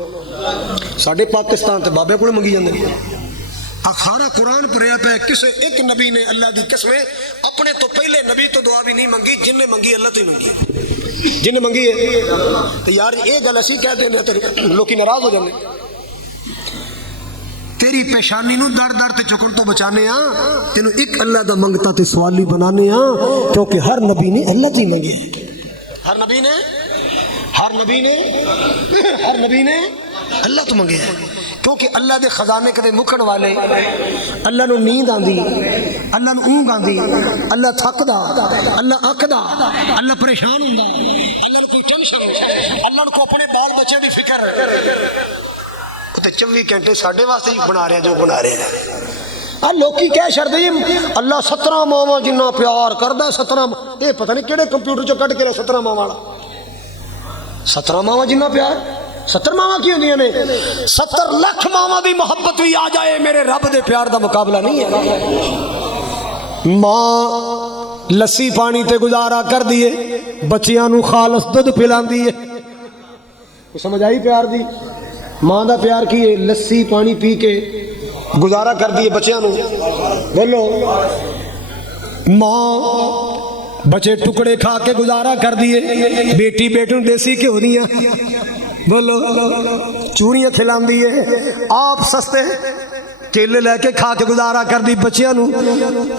ساڑھے پاکستان تے بابے کو منگی جاندے. اخارا قرآن پڑھیا پہ کسے ایک نبی نے اللہ دی قسمیں اپنے تو پہلے نبی تو دعا بھی نہیں منگی. جن نے منگی اللہ تو ہی منگی. جن نے منگی ہے تو یار یہ گل اسی کہہ دینے تو لوکی ناراض ہو جانے. تیری پیشانی نو در در تے چکن تو بچانے ہاں. تینوں ایک اللہ دا منگتا تے سوالی بنانے ہاں. کیونکہ ہر نبی نے اللہ تو ہی منگی ہے. ہر نبی نے اللہ تو منگے ہے. کیونکہ اللہ دے خزانے کدے مکھن والے. اللہ نو نیند آندی, اللہ نو اونگ آندی, اللہ تھکدا, اللہ اکدا, اللہ پریشان ہوندا, اللہ نو کوئی ٹینشن, اللہ نو کو اپنے بال بچے دی فکر. تے 24 گھنٹے ساڈے واسطے ہی بنا رہے جو بنا رہے ہیں. لوکی کہہ چھڑدے اللہ 17 ماواں جنہ پیار کردا. 17 یہ پتہ نہیں کہڑے کمپیوٹر چوں کڈ کے لے 17 ماواں والا. 17 ماواں جنہ پیار. 70 ماواں کی ہوندیاں نے. 70 لاکھ ماواں دی محبت بھی آ جائے میرے رب دے پیار دا مقابلہ نہیں ہے. ماں لسی پانی تے گزارا کر دیے, بچیاں نو خالص دودھ پلاندی ہے. سمجھ آئی پیار دی. ماں دا پیار کی ہے لسی پانی پی کے گزارا کر دیے بچیاں نو. بولو. ماں بچے ٹکڑے کھا کے گزارا کر دیے. بیٹی بیٹوں دیسی گھیو دیاں بولو چوڑیاں کھلان دیے. آپ سستے کیلے لے کے کھا کے گزارا کر دی بچیاں نو.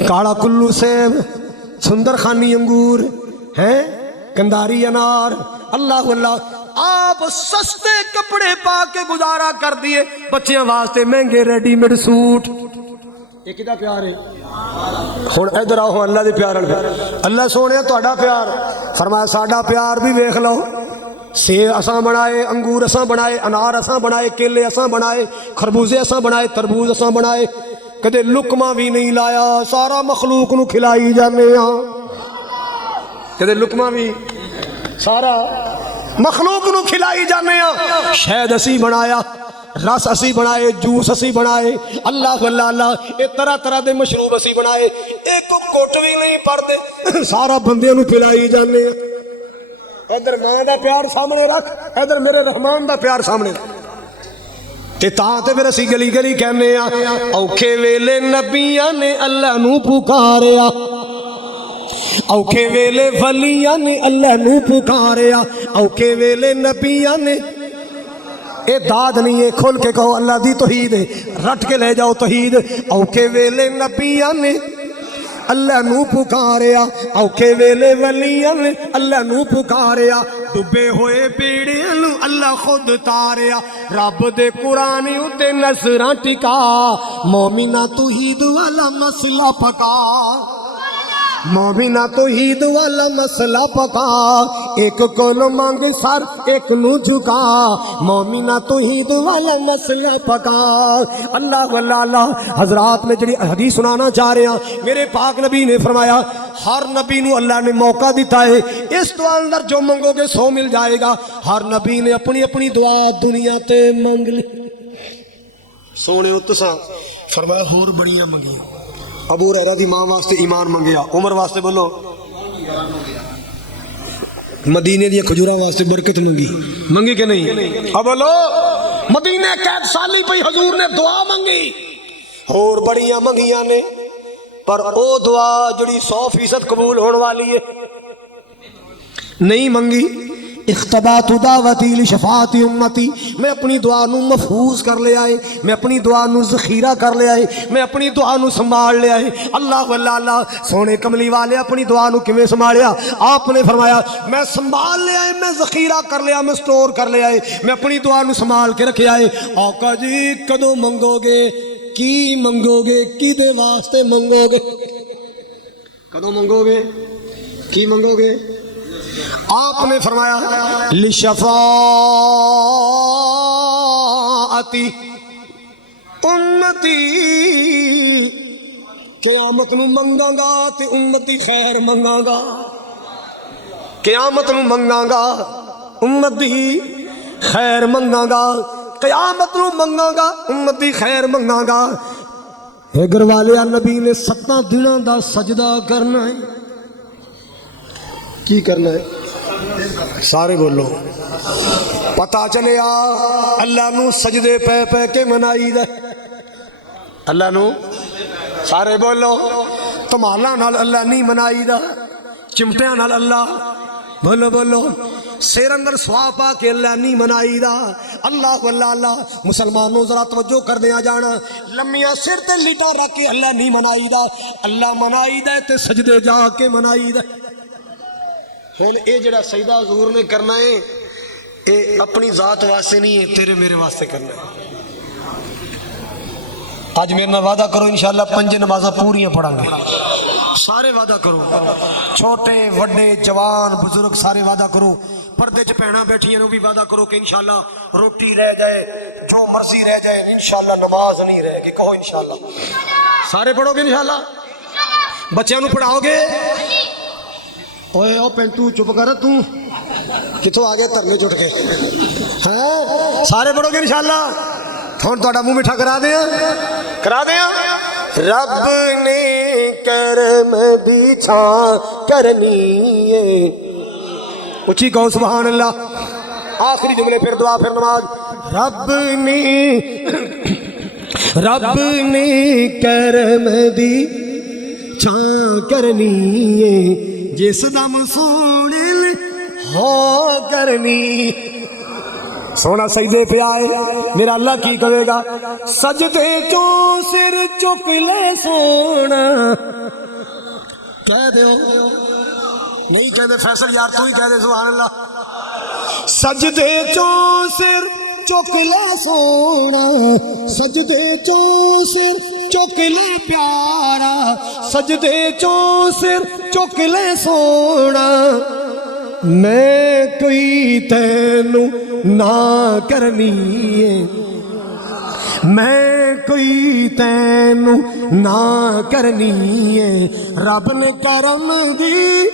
کالا کلو سیب, سندر خانی انگور ہیں, کنداری انار. اللہ اللہ. آپ سستے کپڑے پا کے گزارا کر دیے بچیاں واسطے مہنگے ریڈی میڈ سوٹ. یہ کدا پیار ہے. ہن ادھر آؤ اللہ دے پیار. اللہ سونے تہاڈا پیار فرمایا ساڈا پیار بھی ویکھ لو. سیب اساں بنائے, انگور اساں بنائے, انار اساں بنائے, کیلے اساں بنائے, خربوزے اساں بنائے, تربوز اساں بنائے. کدے لقمہ بھی نہیں لایا, سارا مخلوق نو کھلائی جانے ہاں. کدے لقمہ بھی سارا مخلوق نو کھلائی جانے ہاں. شہد اسی بنایا, رس اسی بنائے, جوس اسی بنائے. اللہ اللہ اللہ یہ طرح طرح دے مشروب اسی بنائے. ایک کوٹ بھی نہیں پڑتے, سارا بندے نو پلائی جانے ہاں. ادھر ماں دا پیار سامنے رکھ, ادھر میرے رحمان دا پیار سامنے رکھ. تے پھر اسی گلی گلی کہنے اوکھے ویلے نبیاں نے اللہ نو پکاریا. اوکھے ویلے ولیاں نے اللہ نو پکاریا. اوکھے ویلے نبیاں نے اے داد نہیں ہے، کھول کے کہو اللہ دی توحید ہے، رٹ کے لے جاؤ توحید۔ اوکھے ویلے نبیاں نے اللہ نو پکاریا، اوکھے ویلے ولیاں نے اللہ نو پکاریا، ڈبے ہوئے بیڑیاں نو اللہ خود تاریا، رب دے قرآن اُتے نظراں ٹکا، مومنہ توحید والا مسئلہ پکا، مومنہ توحید والا مسئلہ پکا، ایک کو نو مانگ سر ایک نو جھکا، مومنہ توحید والا مسئلہ پکا۔ اللہ واللہ اللہ حضرات میں جڑی حدیث سنانا چاہ رہے ہیں، میرے پاک نبی نے فرمایا ہر نبی نو اللہ نے موقع دیتا ہے، اس دعا اندر جو منگو گے سو مل جائے گا۔ ہر نبی نے اپنی اپنی دعا دنیا تے منگ لی، سونے تساں فرمایا ہور بڑیاں منگی، ابو ہریرہ دی ماں واسطے ایمان منگیا، عمر واسطے بولو مدینے دی کھجوراں واسطے برکت منگی، منگی کہ نہیں؟ اب بولو مدینے قید سالی پئی حضور نے دعا منگی، اور بڑیاں منگیاں نے، پر او دعا جڑی 100% قبول ہونے والی ہے نہیں منگی۔ اختبات دعوتی لشفاعت امتی، میں اپنی دعا نو محفوظ کر لے آئے، میں اپنی دعا نو ذخیرہ کر لے آئے، میں اپنی دعا نو سنبھال لے آئے۔ اللہ واللہ اللہ سونے کملی والے اپنی دعا نو کیویں سنبھالیا؟ آپ نے فرمایا میں سنبھال لے آئے، میں ذخیرہ کر لیا، میں سٹور کر لے آئے، میں اپنی دعا نو سنبھال کے رکھے آئے۔ آقا جی کدوں منگو گے؟ کی منگو گے؟ کی دے واسطے منگو گے؟ کدوں منگو گے؟ کی منگو گے؟ آپ نے فرمایا لشفاعتی امتی، قیامت نو منگا گا تے امتی خیر منگا گا، قیامت نو منگا گا امتی خیر منگا گا، قیامت نو منگا گا امتی خیر منگا گا۔ اگر والے نبی نے 7 دنوں دا سجدہ کرنا ہے، کی کرنا ہے؟ سارے بولو پتا چلیا اللہ نو سجدے پہ پہ کے منائی دے، اللہ نو سارے بولو تمالا نال اللہ نہیں منائی دا، چمٹیاں نال اللہ بولو بولو سیر اندر سوا پا کے اللہ نہیں منائی دا۔ اللہ واللہ اللہ مسلمانوں ذرا توجہ کر دیا جانا، لمیاں سر تے لیٹا رکھ کے اللہ نہیں منائی دا، اللہ منائی دا تے سجدے جا کے منائی دا۔ پھر اے جڑا سجدہ حضور نے کرنا ہے اے اپنی ذات واسطے نہیں ہے، تیرے میرے واسطے کرنا ہے۔ آج میرے نال وعدہ کرو انشاءاللہ 5 نمازاں پوریاں پڑھاں گے، سارے وعدہ کرو، چھوٹے وڈے جوان بزرگ سارے وعدہ کرو، پردے چ بہناں بیٹھیاں نو بھی وعدہ کرو کہ انشاءاللہ روٹی رہ جائے جو مرضی رہ جائے انشاءاللہ نماز نہیں رہے گی، کہو انشاءاللہ۔ سارے پڑھو گے انشاءاللہ؟ بچیاں نو پڑھاؤ گے؟ اوے او پینٹو چپ کر، تو کتوں آ گیا ترنے چٹ کے؟ ہاں سارے پڑھو گے انشاءاللہ؟ ہن تہاڈا منہ میٹھا کرا دیاں، کرا دیاں۔ رب نے کرم دی چھاں کرنی ہے، اچھی کہو سبحان اللہ۔ آخری جملے پھر دعا پھر نماز۔ رب نے کرم دی چھاں کرنی ہے، جس دم سونے ہو کرنی۔ سونا سجدے پہ آئے میرا اللہ کی کرے گا؟ سجدے چوں سر چک لے سونا، کہہ دے نہیں کہہ دے فیصل یار تو ہی کہہ دے سبحان اللہ۔ سجدے چوں سر چک لے سونا، سجدے چوں سر چک لے پیارا، سجدے چوں سر چک لے سونا، میں کوئی تینوں نہ کرنی ہے، میں کوئی تینوں نہ کرنی ہے، رب نے کرم دی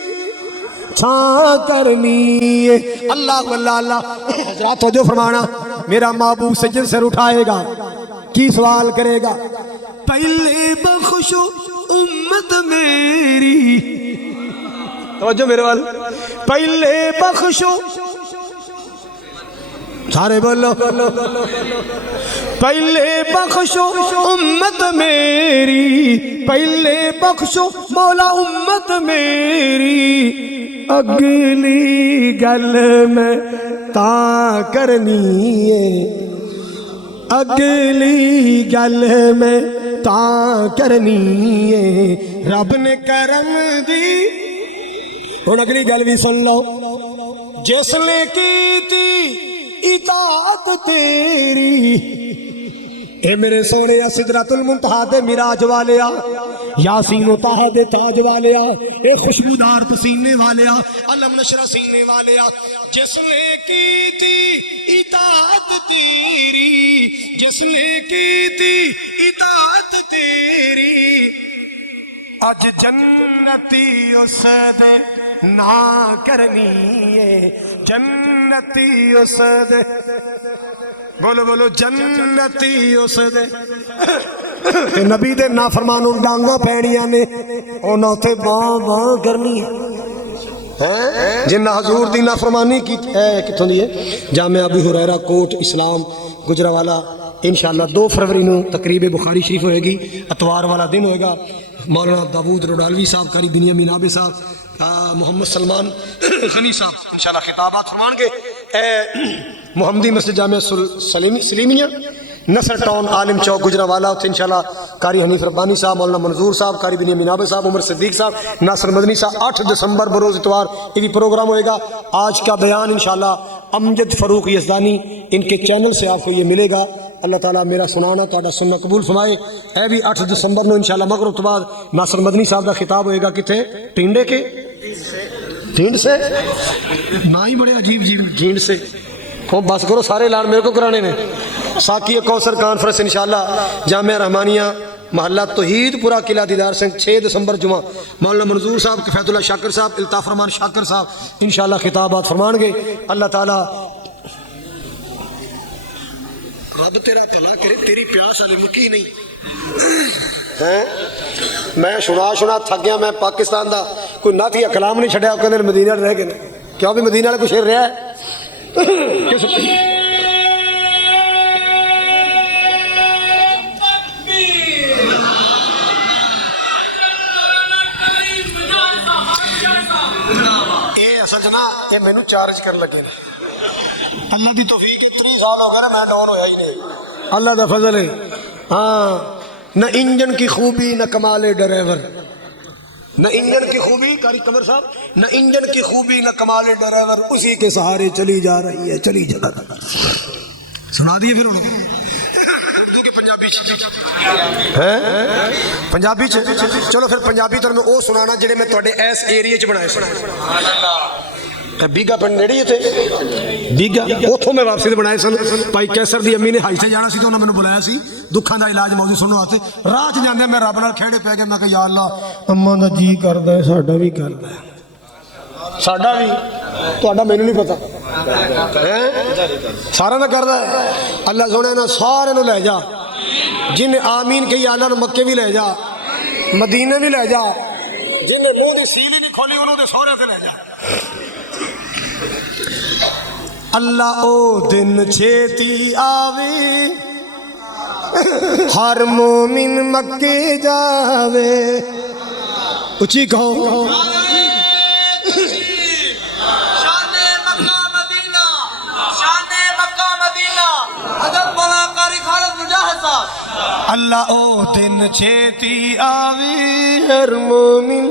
چھاں کرنی ہے۔ اللہ واللہ اللہ حضرات توجہ فرمانا، میرا محبوب سجد سر اٹھائے گا، کی سوال کرے گا؟ پہلے بخشو امت میری، توجہ میرے وال، پہلے بخشو، سارے بولو پہلے بخشو امت میری، پہلے بخشو مولا امت میری، اگلی گل میں تا کرنی ہے، اگلی گل میں تا کرنی ہے، رب نے کرم دی۔ ہن اگلی گل بھی سن لو، جس نے کیتی اطاعت تیری، اے میرے سونے سدرۃ المنتہا دے میراج والیا، یاسین و طہ دے تاج والیا، اے خوشبودار پسینے والیا، علم نشرہ سینے والیا، جس نے کیتی اطاعت تیری، جس نے کیتی اطاعت تیری، اج جنتی اس دے نا کرنی ہے، جنتی اس دے، بولو بولو جنتی اس دے، نبی دے نافرمانوں ڈانگاں پینیاں نے، انہاں تے باں باں کرنی ہے، جنہ حضور دی نافرمانی کی کتھوں دی ہے؟ جامعہ ابی ہریرہ کوٹ اسلام گجرانوالہ، انشاءاللہ 2 فروری نو تقریب بخاری شریف ہوئے گی، اتوار والا دن ہوئے گا، مولانا داود روڈالوی صاحب، قاری بنیامین عابد صاحب، محمد سلمان غنی صاحب انشاءاللہ خطابات فرمان گے، محمدی مسجد جامعہ سلیمیہ نصر ٹاؤن عالم چوک گجرانوالہ، اتنے انشاءاللہ قاری حنیف ربانی صاحب، مولانا منظور صاحب، قاری بنیامین عابد صاحب، عمر صدیق صاحب، ناصر مدنی صاحب، 8 دسمبر بروز اتوار یہ بھی پروگرام ہوئے گا۔ آج کا بیان انشاءاللہ امجد فاروق یزدانی، ان کے چینل سے آپ کو یہ ملے گا، اللہ تعالیٰ میرا سنانا تو سننا قبول فرمائے۔ اے بھی 8 دسمبر نو انشاءاللہ مغرب تو بعد ناصر مدنی صاحب کا خطاب ہوئے گا، کتنے ٹینڈے کے جھینڈ سے، نہ ہی بڑے عجیب جھینڈ سے، بس کرو سارے اعلان میرے کو کرانے نے۔ ساقی کوثر کانفرنس انشاءاللہ جامعہ رحمانیہ محلہ توحید پورا قلعہ دیدار سنگھ، 6 دسمبر جمعہ، مولانا منظور صاحب، کفایت اللہ شاکر صاحب، الطاف رحمان شاکر صاحب انشاءاللہ خطابات فرمان گے۔ اللہ تعالیٰ رب تیرا بھلا کرے، تیری پیاس والے مکی نہیں ہے، میں سنا تھک گیا، میں پاکستان دا کوئی نہ تھی کلام نہیں چھڑیا، کہ مدینہ رہ گئے، کیوں بھی مدینہ والے کوئی شیر رہا ہے؟ اے اصل جنا یہ مینو چارج کر لگے نا، اللہ دی توفیق 3 سال ہو گئے نا، میں ڈاؤن ہویا ہی نہیں، اللہ دا فضل ہے۔ ہاں، نہ انجن کی خوبی نہ کمال ڈرائیور، نہ انجن کی خوبی، قاری قمر صاحب، نہ انجن کی خوبی نہ کمال ڈرائیور، اسی کے سہارے چلی جا رہی ہے، چلی جا رہی ہے۔ سنا دیے پھر اردو کے پنجابی پنجابی چلو پھر پنجابی تو میں وہ سنانا جڑے میں تھوڑے ایس ایریے چ بنائے سنا۔ بیگا پنڈ نیڑی تھے، بیگا اتوں میں واپسی بنائے سن، بھائی کیسر دی امی نے ہائی سے جانا سی تو انہوں نے مینوں بلایا سی دکھاں دا علاج موضوع سنو آتے، راہ چ جاندے میں رب نال کھیڑے پہ گئے، میں کہ یا اللہ اماں دا جی کردا ہے، ساڈا بھی کردا ہے، ساڈا بھی، تہاڈا مینوں نہیں پتہ سارا دا کردا ہے۔ اللہ سونے نا سارے نو لے جا، جن آمین کہی اللہ نو مکے بھی لے جا، مدینے بھی لے جا، جن نے منہ دی سیل ہی نہیں کھولی انہوں دے سہرے سے لے جا۔ اللہ او دن چھیتی آوے، ہر مومن مکے جاوے، اچھی کہو اللہ او دن چھیتی آوی، ہر مومن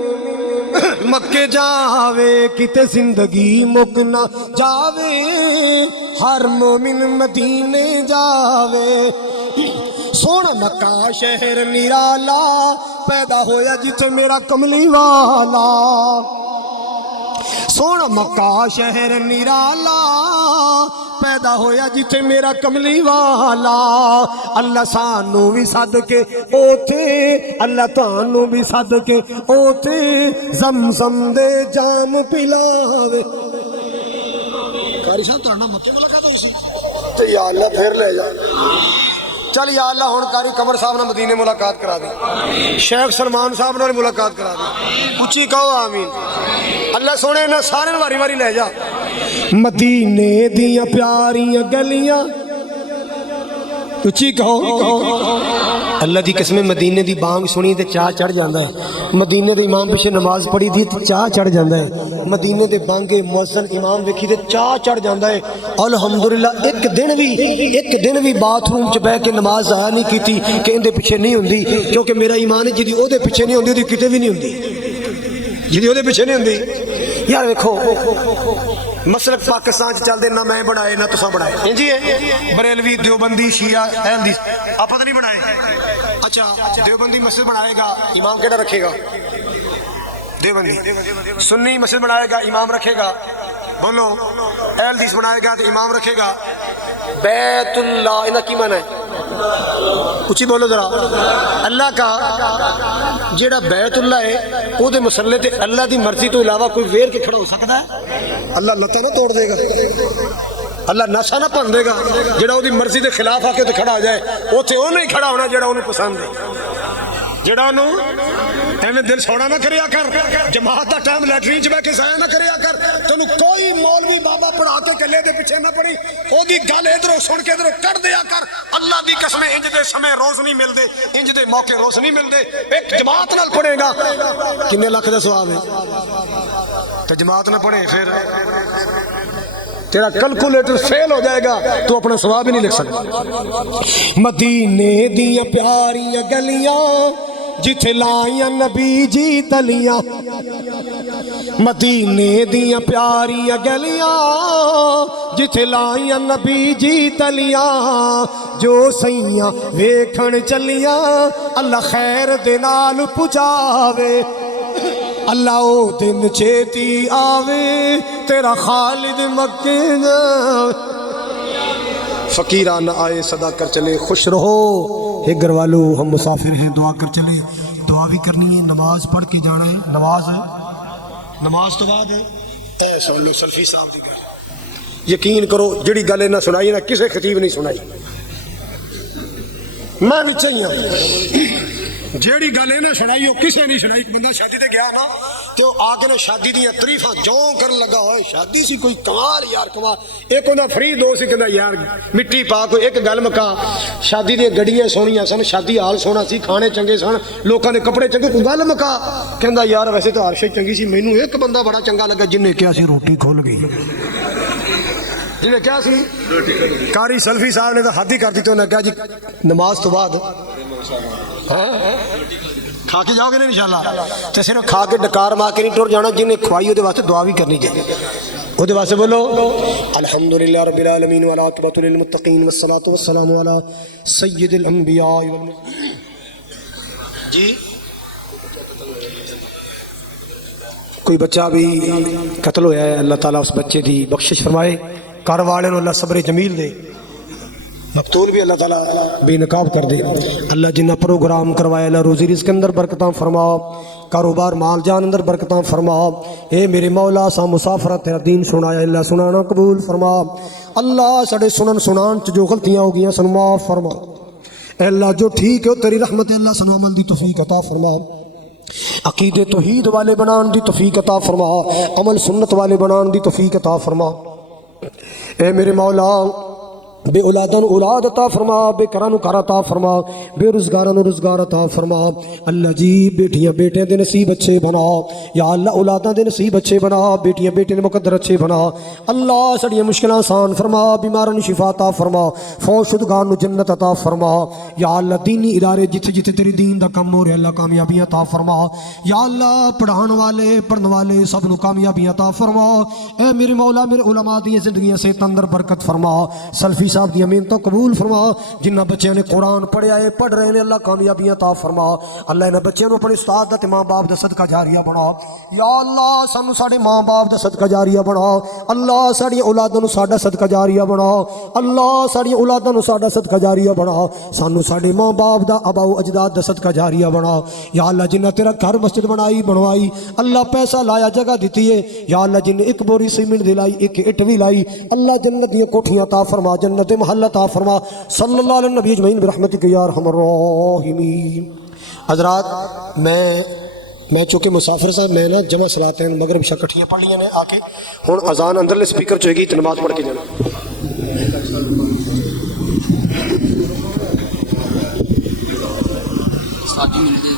مکے جاوے، کتے زندگی مک نہ جاوے، ہر مومن مدینے جاوے، سونا مکہ شہر نرالا، پیدا ہویا جتے میرا کملی والا، سونا مکہ شہر نرالا، پیدا ہویا جتے میرا کملی والا، اللہ سانو بھی صدقے اوتے، اللہ تانو بھی صدقے اوتے، زمزم دے جام پلاوے۔ قاری صاحب تہاڈا مکے ملاقات ہوئی سی تے یا اللہ پھر لے جا، چل یا اللہ ہن قاری قمر صاحب نال مدینے ملاقات کرا دے، شیخ سلمان صاحب نال ملاقات کرا دے، اچھی کہو آمین۔ اللہ سونے نہ سارے واری واری لے جا، مدینے دیاں پیاریاں گلیاں، اچھی کہو اللہ دی قسم مدینے دی بانگ سنی تے چاہ چڑھ جاندہ ہے مدینے دے امام پیچھے نماز پڑھی دی تے چاہ چڑھ جاندہ ہے مدینے دے بانگے مؤذن امام ویکھی تے چاہ چڑھ جاندہ ہے الحمدللہ ایک دن بھی باتھ روم چ بیٹھ کے نماز ضائع نہیں کیتی کہ ان دے پیچھے نہیں ہوندی کیونکہ میرا ایمان ہے جدی او دے پیچھے نہیں ہوندی او دی کتے بھی نہیں ہوندی جدی او دے پیچھے نہیں ہوندی یار دیکھو مسلک پاکستان چل دے نہ میں بنائے نہ تساں بنائے انجی ہے بریلوی دیوبندی شیعہ احمدی آپ تو نہیں بنائے اچھا دیوبندی مسجد بنائے گا امام کیڑا رکھے گا دیوبندی سنی مسجد بنائے گا امام رکھے گا بولو اہل حدیث بنائے گا تو امام رکھے گا بیت اللہ انہا کی معنی ہے اچھی بولو ذرا اللہ کا جیڑا بیت اللہ ہے وہ دے مسلے تے اللہ دی مرضی تو علاوہ کوئی ویر کے کھڑا ہو سکتا ہے اللہ لتہ نہ توڑ دے گا اللہ نشہ نہ پن دے گا جیڑا وہ دی مرضی دے خلاف آ کے تو کھڑا ہو جائے وہ تے وہ نہیں کھڑا ہونا جیڑا انہوں پسند ہے جیڑا انہوں ایویں دل سونا نہ کریا کر جماعت دا ٹائم لیٹرین چ بیٹھ کے ضائع نہ کریا کر تینوں کوئی مولوی بابا پڑھا کے کلے دے پیچھے نہ پڑی او دی گل ادھروں سن کے ادھروں کر دیا کر اللہ دی قسم انج دے سمے روز نہیں ملدے انج دے موقع روز نہیں ملدے ایک جماعت نال پڑھے گا کنے لاکھ دا ثواب ہے تے جماعت نہ پڑھے پھر تیرا کیلکولیٹر فیل ہو جائے گا تو اپنا ثواب ہی نہیں لکھ سکتا مدینے دیاں پیاریاں گلیاں جتھے لائیاں نبی جی تلیاں مدینے دیاں پیاریاں گلیاں جتھے لائیاں نبی جی تلیاں جو سیاں ویکھن چلیاں اللہ خیر دے نال پجاوے اللہ او دن چھیتی آوے تیرا خالد مکے فقیران آئے صدا کر چلے خوش رہو ہے گھر والو ہم مسافر ہیں دعا کر چلے دعا بھی کرنی ہے نماز پڑھ کے جانا ہے نماز تو بعد ہے اے سن لو سلفی صاحب دی گل یقین کرو جڑی گل نہ سنائی نہ کسے خطیب نہیں سنائی میں بھی چاہیے جیڑی گل ہے نا سنائی وہ کسے نہیں سنائی بندہ شادی تے گیا نا تو آ کے نا شادی دیا تریفاں جوں کرن لگا ہوئے شادی سی کوئی کمال یار کمال ایک ہوندہ فری دو سی کہندا یار مٹی پا کوئی ایک گل مکا شادی دیا گڑیاں سونیاں سن شادی حال سونا سی کھانے چنگے سن لوکاں نے کپڑے چنگے کوئی گل مکا کہندا یار ویسے تو ہر شے چنگی سی مینوں ایک بندہ بڑا چنگا لگا جن نے کیا سی روٹی کھل گئی جنہیں کیا سی کاری سلفی صاحب نے تو حد ہی کر دی تو انہیں کہا جی نماز تو بعد کھا کے جاؤ گے نہیں انشاءاللہ تو صرف کھا کے ڈکار مار کے نہیں ٹور جانا جنہیں کھوائی وہ واسطے دعا بھی کرنی چاہیے وہ واسطے بولو الحمدللہ رب العالمین والعاقبۃ للمتقین والصلاۃ والسلام علی سید الانبیاء جی کوئی بچہ بھی قتل ہوا ہے اللہ تعالیٰ اس بچے دی بخشش فرمائے گھر والے اللہ صبر جمیل دے مقتول بھی اللہ تعالیٰ بے نقاب کر دے اللہ جنہ پروگرام کروایا اللہ روزی رزق کے اندر برکتاں فرما کاروبار مال جان اندر برکتاں فرما اے میرے مولا سا مسافرہ تیرا دین سنایا اللہ سنانا قبول فرما اللہ سڑے سنان جو غلطیاں ہو گیا سن معاف فرما اے اللہ جو ٹھیک ہے تیری رحمت اللہ سن عمل دی توفیق عطا فرما عقید توحید والے بنان دی توفیق عطا فرما عمل سنت والے بنان دی توفیق عطا فرما اے میرے مولا بے اولادن اولاد عطا فرما بے کرانو کار عطا فرما بے رزگارانو رزگار عطا فرما اللہ جی بیٹیاں بیٹے دے نصیب اچھے بنا یا اللہ اولاداں دے نصیب اچھے بنا بیٹیاں بیٹے دے مقدر اچھے بنا اللہ سڑیاں مشکلیں آسان فرما بیماروں شفا عطا فرما فوت شدگان جنت عطا فرما یا اللہ دینی ادارے جتھے جتھے تیری دین دا کم ہو رہے اللہ کامیابیاں عطا فرما یا اللہ پڑھان والے پڑھن والے سب نو کامیابیاں عطا فرما اے میرے مولا میرے علماء دی زندگیاں سے اندر برکت فرما سلفی صاحب دی امین تو قبول فرما جنہ بچیاں نے قرآن پڑھیا ہے پڑھ رہے ہیں اللہ کامیابیاں عطا فرما اللہ انہاں بچیاں نو اپنے استاد دا تے ماں باپ دا صدقہ جاریہ بنا یا اللہ سانو ساڈے ماں باپ دا صدقہ جاریہ بنا اللہ ساڈی اولاداں نو ساڈا صدقہ جاریہ بنا اللہ ساڈی اولاداں نو ساڈا صدقہ جاریہ بنا سانو ساڈے ماں باپ دا آباء و اجداد دا صدقہ جاریہ بنا یا اللہ جنہ تیرا گھر مسجد بنائی بنوائی اللہ پیسہ لایا جگہ دیتی ہے یا اللہ جن ایک بوری سیمنٹ دلائی ایک اٹ بھی لائی اللہ جنت دی کوٹھیاں عطا فرما جنت محل عطا فرما صلی اللہ علیہ نبی اجمعین برحمتک یا ارحم الراحمین حضرات میں چونکہ مسافر صاحب میں نا جمع صلاتین مغرب عشاء کٹھیاں پڑھ لیاں نے آ کے ہن اذان اندرلے سپیکر چ ہوئے گی تے نماز پڑھ کے جانا ساتھی مل جائے